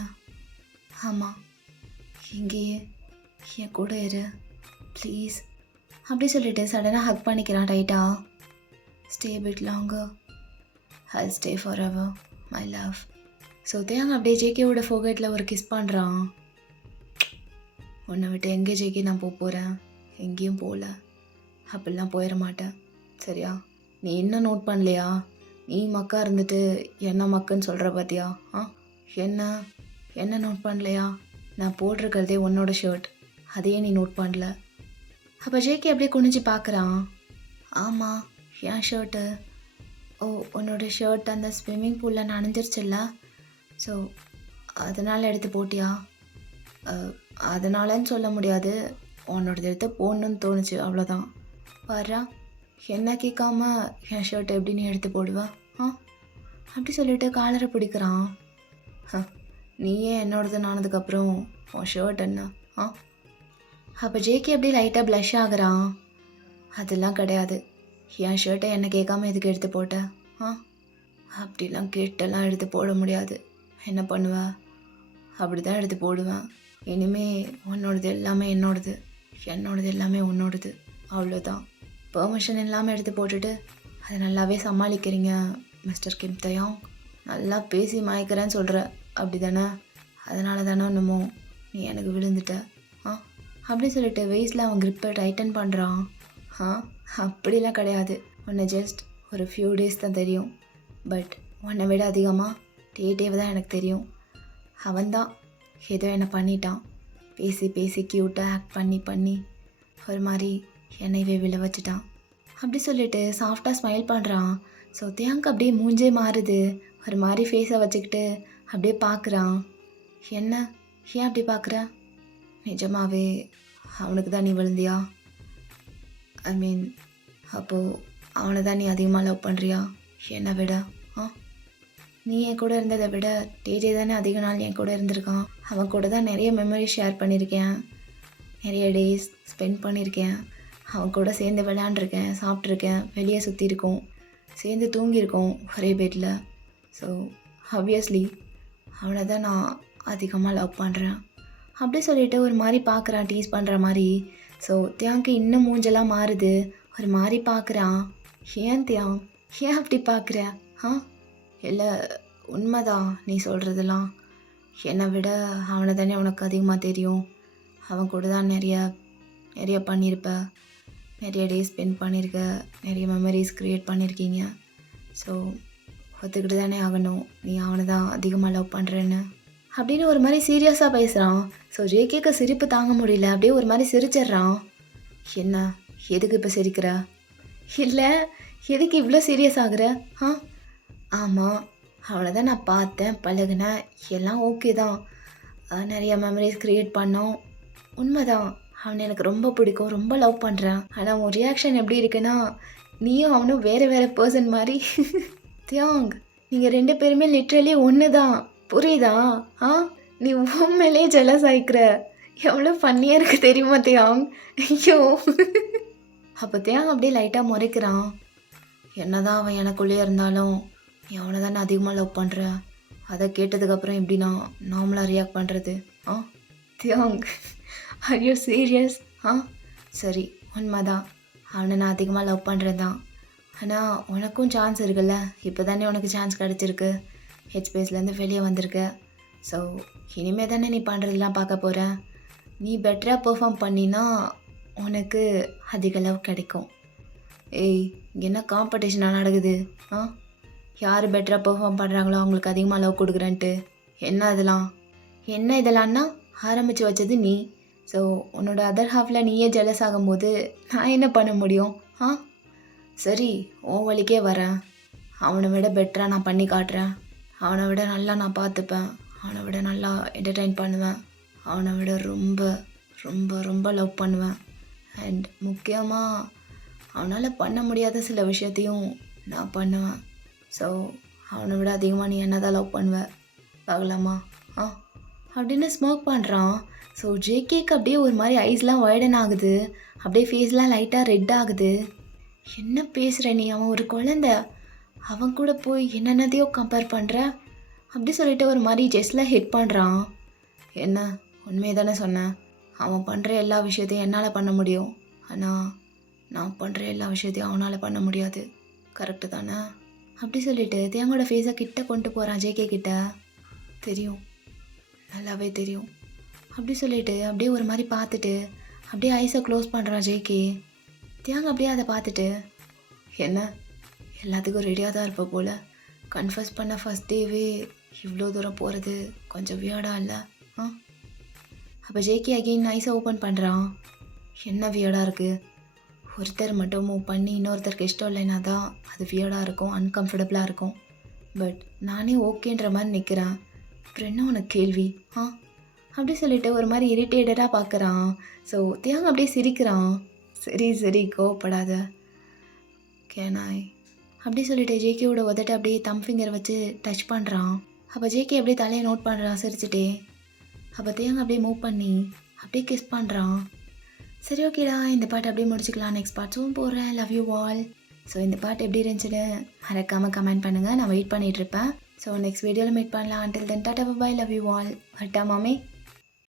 ஆமாம், இங்கேயே என் கூட இரு ப்ளீஸ் அப்படி சொல்லிட்டு சடனாக ஹக் பண்ணிக்கிறான் டைட்டா. Stay bit longer, I'll stay forever, my love. So தேங்க அப்படியே ஜேகேவோட ஃபோகேட்டில் ஒரு கிஸ் பண்ணுறான். உன்னை விட்டு எங்கே ஜேகே நான் போகிறேன்? எங்கேயும் போகல, அப்படிலாம் போயிட மாட்டேன், சரியா? நீ என்ன நோட் பண்ணலையா? நீ மக்கா இருந்துட்டு என்ன மக்குன்னு சொல்கிற பார்த்தியா? என்ன நோட் பண்ணலையா? நான் போட்டிருக்கிறதே உன்னோட ஷர்ட், அதையே நீ நோட் பண்ணல. அப்போ ஜேகே அப்படியே குனிஞ்சு பார்க்குறான். ஆமாம், என் ஷர்ட்டு. ஓ, உன்னோட ஷர்ட் அந்த ஸ்விம்மிங் பூலில் நனைஞ்சிருச்சுல்ல, ஸோ அதனால் எடுத்து போட்டியா? அதனாலன்னு சொல்ல முடியாது, உன்னோடது எடுத்து போடணுன்னு தோணுச்சு, அவ்வளோதான். பாரா, என்ன கேட்காம என் ஷர்ட் எப்படி நீ எடுத்து போடுவா? அப்படி சொல்லிட்டு காலரை பிடிக்கிறான். நீயே என்னோடதுன்னு ஆனதுக்கப்புறம் உன் ஷர்ட் என்ன? அப்போ ஜேகே அப்படியே லைட்டாக ப்ளஷ் ஆகுறான். அதெல்லாம் கிடையாது, என் ஷர்ட்டை என்ன கேட்காம எதுக்கு எடுத்து போட்ட? அப்படிலாம் கேட்டெல்லாம் எடுத்து போட முடியாது. என்ன பண்ணுவ? அப்படி தான் எடுத்து போடுவேன். இனிமே உன்னோடது எல்லாமே என்னோடது, என்னோடது எல்லாமே உன்னோடது, அவ்வளோதான். பெர்மிஷன் இல்லாமல் எடுத்து போட்டுட்டு அதை நல்லாவே சமாளிக்கிறீங்க மிஸ்டர் கிம் தயாங். நல்லா பேசி மாய்க்கிறேன்னு சொல்கிற, அப்படி தானே? அதனால தானே என்னமோ நீ எனக்கு விழுந்துட்ட. அப்படி சொல்லிட்டு வெயிஸில் அவன் grip-ஐ டைட்டன் பண்ணுறான். அப்படிலாம் கிடையாது, உன்னை ஜஸ்ட் ஒரு ஃபியூ டேஸ் தான் தெரியும், பட் உன்னை விட அதிகமாக டேட்டேவை தான் எனக்கு தெரியும். அவன்தான் ஏதோ என்னை பண்ணிட்டான், பேசி க்யூட்டாக ஆக்ட் பண்ணி ஒரு மாதிரி என்னைவே விழ வச்சுட்டான். அப்படி சொல்லிட்டு சாஃப்டாக ஸ்மைல் பண்ணுறான். ஸோ தியாங்க் அப்படியே மூஞ்சே மாறுது, ஒரு மாதிரி ஃபேஸை வச்சுக்கிட்டு அப்படியே பார்க்குறான். என்ன, ஏன் அப்படி பார்க்குற? நிஜமாவே அவனுக்கு தான் நீ விழுந்தியா? ஐ மீன், அப்போது அவனை தான் நீ அதிகமாக லவ் பண்ணுறியா என்னை விட? நீ என் கூட இருந்ததை விட டேஜே தானே அதிக நாள் என் கூட இருந்திருக்கான். அவன் கூட தான் நிறைய மெமரி ஷேர் பண்ணியிருக்கேன், நிறைய டேஸ் ஸ்பெண்ட் பண்ணியிருக்கேன். அவன் கூட சேர்ந்து விளையாண்டுருக்கேன், சாப்பிட்ருக்கேன், வெளியே சுற்றிருக்கோம், சேர்ந்து தூங்கியிருக்கோம் ஒரே பெட்டில். ஸோ ஆப்வியஸ்லி அவனை தான் நான் அதிகமாக லவ் பண்ணுறேன். அப்படி சொல்லிட்டு ஒரு மாதிரி பார்க்குறான், டீஸ் பண்ணுற மாதிரி. ஸோ தியாங்க்கு இன்னும் மூஞ்செல்லாம் மாறுது, ஒரு மாதிரி பார்க்குறான். ஏன் தியாங், ஏன் அப்படி பார்க்குற? இல்லை, உண்மைதான் நீ சொல்கிறதெல்லாம். என்னை விட அவனை தானே உனக்கு அதிகமாக தெரியும். அவன் கூட தான் நிறைய பண்ணியிருப்ப, நிறைய டேஸ் ஸ்பெண்ட் பண்ணியிருக்க, நிறைய மெமரிஸ் க்ரியேட் பண்ணியிருக்கீங்க. ஸோ ஒத்துக்கிட்டு தானே ஆகணும் நீ அவனை தான் அதிகமாக லவ் பண்ணுறேன்னு அப்படின்னு ஒரு மாதிரி சீரியஸாக பேசுகிறான். ஸோ ஜேகேக்கு சிரிப்பு தாங்க முடியல, அப்படியே ஒரு மாதிரி சிரிச்சிட்றான். என்ன, எதுக்கு இப்போ சிரிக்கிற? இல்லை, எதுக்கு இவ்வளோ சீரியஸ் ஆகுற? ஆமாம், அவனை தான் நான் பார்த்தேன், பழகினேன், எல்லாம் ஓகே தான், நிறைய மெமரிஸ் க்ரியேட் பண்ணோம், உண்மைதான். அவனை எனக்கு ரொம்ப பிடிக்கும், ரொம்ப லவ் பண்ணுறேன். ஆனால் உன் ரியாக்ஷன் எப்படி இருக்குன்னா, நீயும் அவனும் வேறு பர்சன் மாதிரி. தியாங், நீங்கள் 2 பேருமே லிட்ரலி ஒன்று தான், புரியுதா? நீ உண்மையிலே ஜெலஸ் ஆகிக்கிற. எவ்வளோ ஃபன்னியாக இருக்கு தெரியுமா தியாங்? ஐயோ. அப்போ தியாங் அப்படியே லைட்டாக முறைக்கிறான். என்னதான் அவன் எனக்குள்ளேயே இருந்தாலும் நீ அவனை தானே அதிகமாக லவ் பண்ணுற, அதை கேட்டதுக்கப்புறம் எப்படி நான் நார்மலாக ரியாக்ட் பண்ணுறது? தியாங், ஆர் யூ சீரியஸ்? சரி, உண்மைதான், அவனை நான் அதிகமாக லவ் பண்ணுறேன் தான். ஆனால் உனக்கும் சான்ஸ் இருக்குல்ல, இப்போ தானே உனக்கு சான்ஸ் கிடச்சிருக்கு, ஹெச்பிஎஸ்லேருந்து வெளியே வந்திருக்க. ஸோ இனிமேல் தானே நீ பண்ணுறதெல்லாம் பார்க்க போகிற. நீ பெட்டராக பெர்ஃபார்ம் பண்ணினா உனக்கு அதிக லவ் கிடைக்கும். ஏய், இங்கே என்ன காம்படிஷனாக நடக்குது? யார் பெட்டராக பெர்ஃபார்ம் பண்ணுறாங்களோ அவங்களுக்கு அதிகமாக லவ் கொடுக்குறேன்ட்டு என்ன இதெல்லாம்? என்ன இதெல்லாம்னா ஆரம்பித்து வச்சது நீ, ஸோ உன்னோட அதர் ஹாஃபில் நீயே ஜெலஸ் ஆகும்போது நான் என்ன பண்ண முடியும்? ஆ சரி, உன் வழிக்கே வரேன். அவனை விட பெட்டராக நான் பண்ணி காட்டுறேன். அவனை விட நல்லா நான் பார்த்துப்பேன். அவனை விட நல்லா என்டர்டெயின் பண்ணுவேன். அவனை விட ரொம்ப ரொம்ப ரொம்ப லவ் பண்ணுவேன். அண்ட் முக்கியமாக அவனால் பண்ண முடியாத சில விஷயத்தையும் நான் பண்ணுவேன். ஸோ அவனை விட அதிகமாக நீ என்ன தான் லவ் பண்ணுவ பார்க்கலாமா? ஆ அப்படின்னு ஸ்மோக் பண்ணுறான். ஸோ ஜேகேக்கு அப்படியே ஒரு மாதிரி ஐஸ்லாம் வைடன் ஆகுது. அப்படியே ஃபேஸ்லாம் லைட்டாக ரெட் ஆகுது. என்ன பேசுகிற நீ? அவன் ஒரு குழந்தை. அவன் கூட போய் என்னென்னதையோ கம்பேர் பண்ணுற அப்படி சொல்லிட்டு ஒரு மாதிரி ஜெஸ்டில் ஹிட் பண்ணுறான். என்ன உண்மையை தானே சொன்னேன்? அவன் பண்ணுற எல்லா விஷயத்தையும் என்னால் பண்ண முடியும். ஆனால் நான் பண்ணுற எல்லா விஷயத்தையும் அவனால் பண்ண முடியாது. கரெக்டு தானே? அப்படி சொல்லிட்டு தேங்கோட ஃபேஸை கிட்ட கொண்டு போகிறான் ஜேகே கிட்ட. தெரியும், நல்லாவே தெரியும். அப்படி சொல்லிட்டு அப்படியே ஒரு மாதிரி பார்த்துட்டு அப்படியே ஐஸை க்ளோஸ் பண்ணுறான் ஜேகே. தியாங்க அப்படியே அதை பார்த்துட்டு, என்ன எல்லாத்துக்கும் ரெடியாக தான் இருப்ப போல். கன்ஃபஸ் பண்ண ஃபஸ்ட் டேவே இவ்வளோ தூரம் போகிறது கொஞ்சம் வியர்டாக இல்லை? ஆ அப்போ ஜேகே அகெயின் ஐஸை ஓப்பன் பண்ணுறான். என்ன வியர்டாக இருக்குது? ஒருத்தர் மட்டும் மூவ் பண்ணி இன்னொருத்தருக்கு இஷ்டம் இல்லைன்னா தான் அது வியர்டாக இருக்கும், அன்கம்ஃபர்டபுளாக இருக்கும். பட் நானே ஓகேன்ற மாதிரி நிற்கிறேன். அப்புறம் என்ன உனக்கு கேள்வி? ஆ அப்படி சொல்லிட்டு ஒரு மாதிரி இரிட்டேட்டடாக பார்க்குறான். ஸோ தியாங்க அப்படியே சிரிக்கிறான். சரி சரி, கோவப்படாத. கேனாய் அப்படி சொல்லிட்டு ஜேகேவோட உதட்ட அப்படியே தம் ஃபிங்கர் வச்சு டச் பண்ணுறான். அப்போ ஜேகே அப்படியே தலையை நோட் பண்ணுறான் சிரிச்சுட்டே. அப்போ தேங்க அப்படியே மூவ் பண்ணி அப்படியே கிஸ் பண்ணுறான். சரி ஓகேடா, இந்த பாட்டு அப்படியே முடிச்சுக்கலாம். நெக்ஸ்ட் பார்ட்ஸும் போடுறேன். Love you all. ஸோ இந்த பாட்டு எப்படி இருந்துச்சுன்னு மறக்காமல் கமெண்ட் பண்ணுங்கள். நான் வெயிட் பண்ணிகிட்ருப்பேன். ஸோ நெக்ஸ்ட் வீடியோவில் மீட் பண்ணலாம். Until then tata bye, love you all. வரட்டா மாமே?